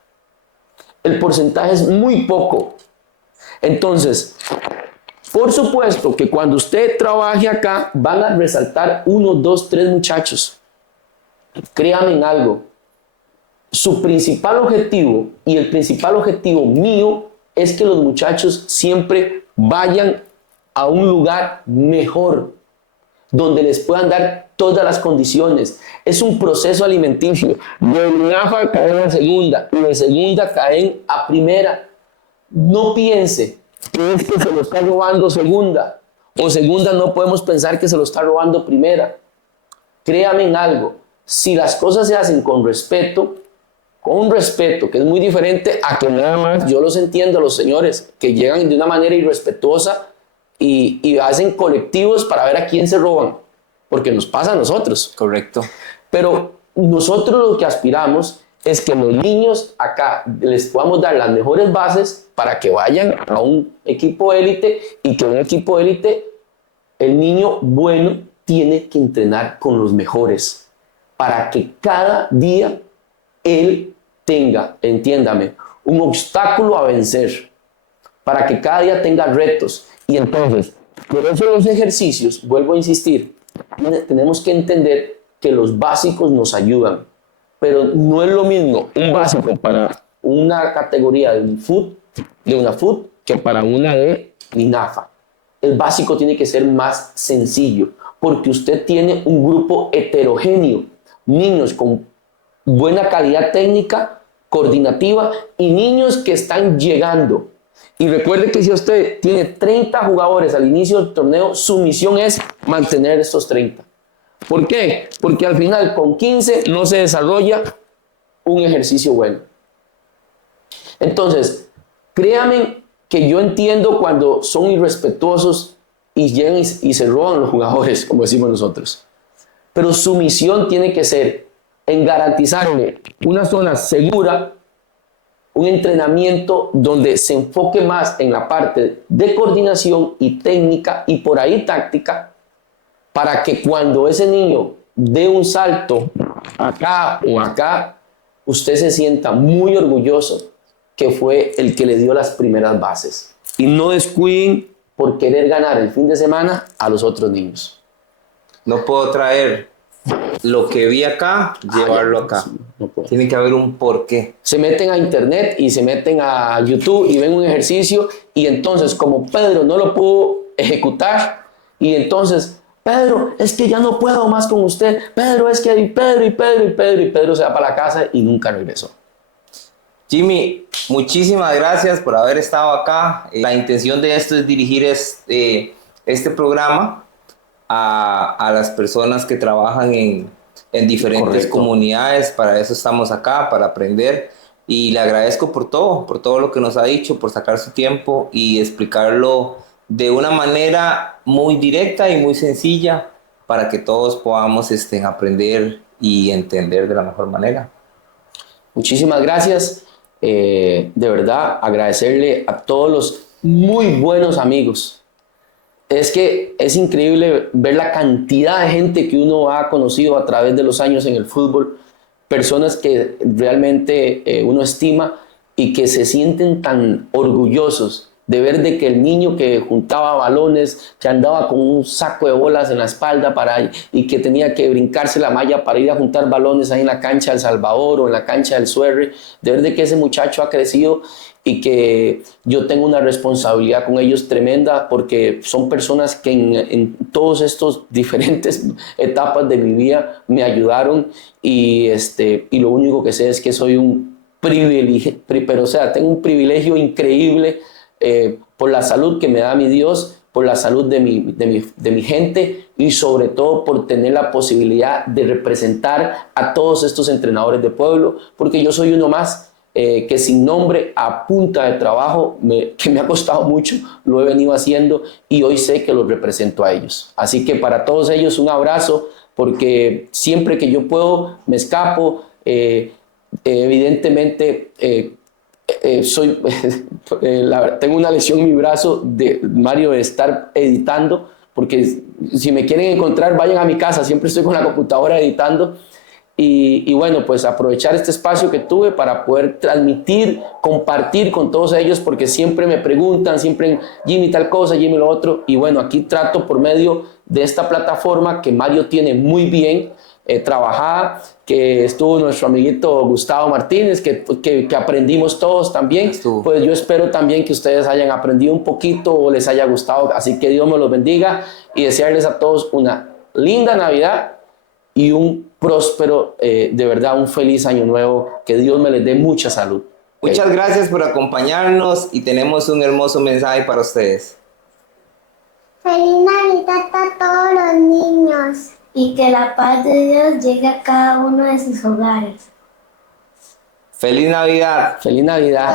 El porcentaje es muy poco. Entonces, por supuesto que cuando usted trabaje acá, van a resaltar 1, 2, 3 muchachos. Créame en algo. Su principal objetivo y el principal objetivo mío es que los muchachos siempre vayan a un lugar mejor, donde les puedan dar todas las condiciones. Es un proceso alimenticio. De INAFA caen a segunda y de segunda caen a primera. No piense que es que se lo está robando segunda, o segunda no podemos pensar que se lo está robando primera. Créame en algo, si las cosas se hacen con respeto, que es muy diferente a que nada más, yo los entiendo a los señores que llegan de una manera irrespetuosa y hacen colectivos para ver a quién se roban, porque nos pasa a nosotros. Correcto. Pero nosotros lo que aspiramos es que los niños acá les podamos dar las mejores bases para que vayan a un equipo élite, y que un equipo élite, el niño bueno tiene que entrenar con los mejores para que cada día él tenga, entiéndame, un obstáculo a vencer, para que cada día tenga retos. Y entonces, por eso los ejercicios, vuelvo a insistir, tenemos que entender que los básicos nos ayudan, pero no es lo mismo un básico para una categoría de una FUT que para una de INAFA. El básico tiene que ser más sencillo, porque usted tiene un grupo heterogéneo, niños con buena calidad técnica, coordinativa, y niños que están llegando. Y recuerde que si usted tiene 30 jugadores al inicio del torneo, su misión es mantener estos 30. ¿Por qué? Porque al final con 15 no se desarrolla un ejercicio bueno. Entonces, créanme que yo entiendo cuando son irrespetuosos y llegan y se roban los jugadores, como decimos nosotros. Pero su misión tiene que ser en garantizarle una zona segura, un entrenamiento donde se enfoque más en la parte de coordinación y técnica y por ahí táctica, para que cuando ese niño dé un salto acá o acá, usted se sienta muy orgulloso que fue el que le dio las primeras bases. Y no descuiden por querer ganar el fin de semana a los otros niños. No puedo traer lo que vi acá, llevarlo acá. No puedo. Tiene que haber un porqué. Se meten a internet y se meten a YouTube y ven un ejercicio y entonces como Pedro no lo pudo ejecutar y entonces Pedro, es que ya no puedo más con usted. Pedro, es que hay Pedro y Pedro se va para la casa y nunca regresó. Jimmy, muchísimas gracias por haber estado acá. La intención de esto es dirigir este programa a las personas que trabajan en diferentes Correcto. comunidades. Para eso estamos acá, para aprender. Y le agradezco por todo lo que nos ha dicho, por sacar su tiempo y explicarlo de una manera muy directa y muy sencilla para que todos podamos aprender y entender de la mejor manera. Muchísimas gracias. De verdad, agradecerle a todos los muy buenos amigos. Es que es increíble ver la cantidad de gente que uno ha conocido a través de los años en el fútbol, personas que realmente uno estima y que se sienten tan orgullosos de ver de que el niño que juntaba balones, que andaba con un saco de bolas en la espalda y que tenía que brincarse la malla para ir a juntar balones ahí en la cancha del Salvador o en la cancha del Suerre, de ver de que ese muchacho ha crecido y que yo tengo una responsabilidad con ellos tremenda porque son personas que en todos estos diferentes etapas de mi vida me ayudaron y lo único que sé es que soy un privilegio, pero o sea, tengo un privilegio increíble por la salud que me da mi Dios, por la salud de mi gente y sobre todo por tener la posibilidad de representar a todos estos entrenadores de pueblo, porque yo soy uno más que sin nombre, a punta de trabajo, que me ha costado mucho, lo he venido haciendo y hoy sé que los represento a ellos. Así que para todos ellos un abrazo, porque siempre que yo puedo me escapo, evidentemente tengo una lesión en mi brazo, Mario, de estar editando, porque si me quieren encontrar, vayan a mi casa, siempre estoy con la computadora editando. Y bueno, pues aprovechar este espacio que tuve para poder transmitir, compartir con todos ellos, porque siempre me preguntan, siempre Jimmy tal cosa, Jimmy lo otro, y bueno, aquí trato por medio de esta plataforma que Mario tiene muy bien trabajada, que estuvo nuestro amiguito Gustavo Martínez, que aprendimos todos también. Pues yo espero también que ustedes hayan aprendido un poquito o les haya gustado, así que Dios me los bendiga y desearles a todos una linda Navidad y un próspero, de verdad, un feliz año nuevo, que Dios me les dé mucha salud. Muchas gracias por acompañarnos y tenemos un hermoso mensaje para ustedes. Feliz Navidad a todos los niños. Y que la paz de Dios llegue a cada uno de sus hogares. ¡Feliz Navidad! ¡Feliz Navidad!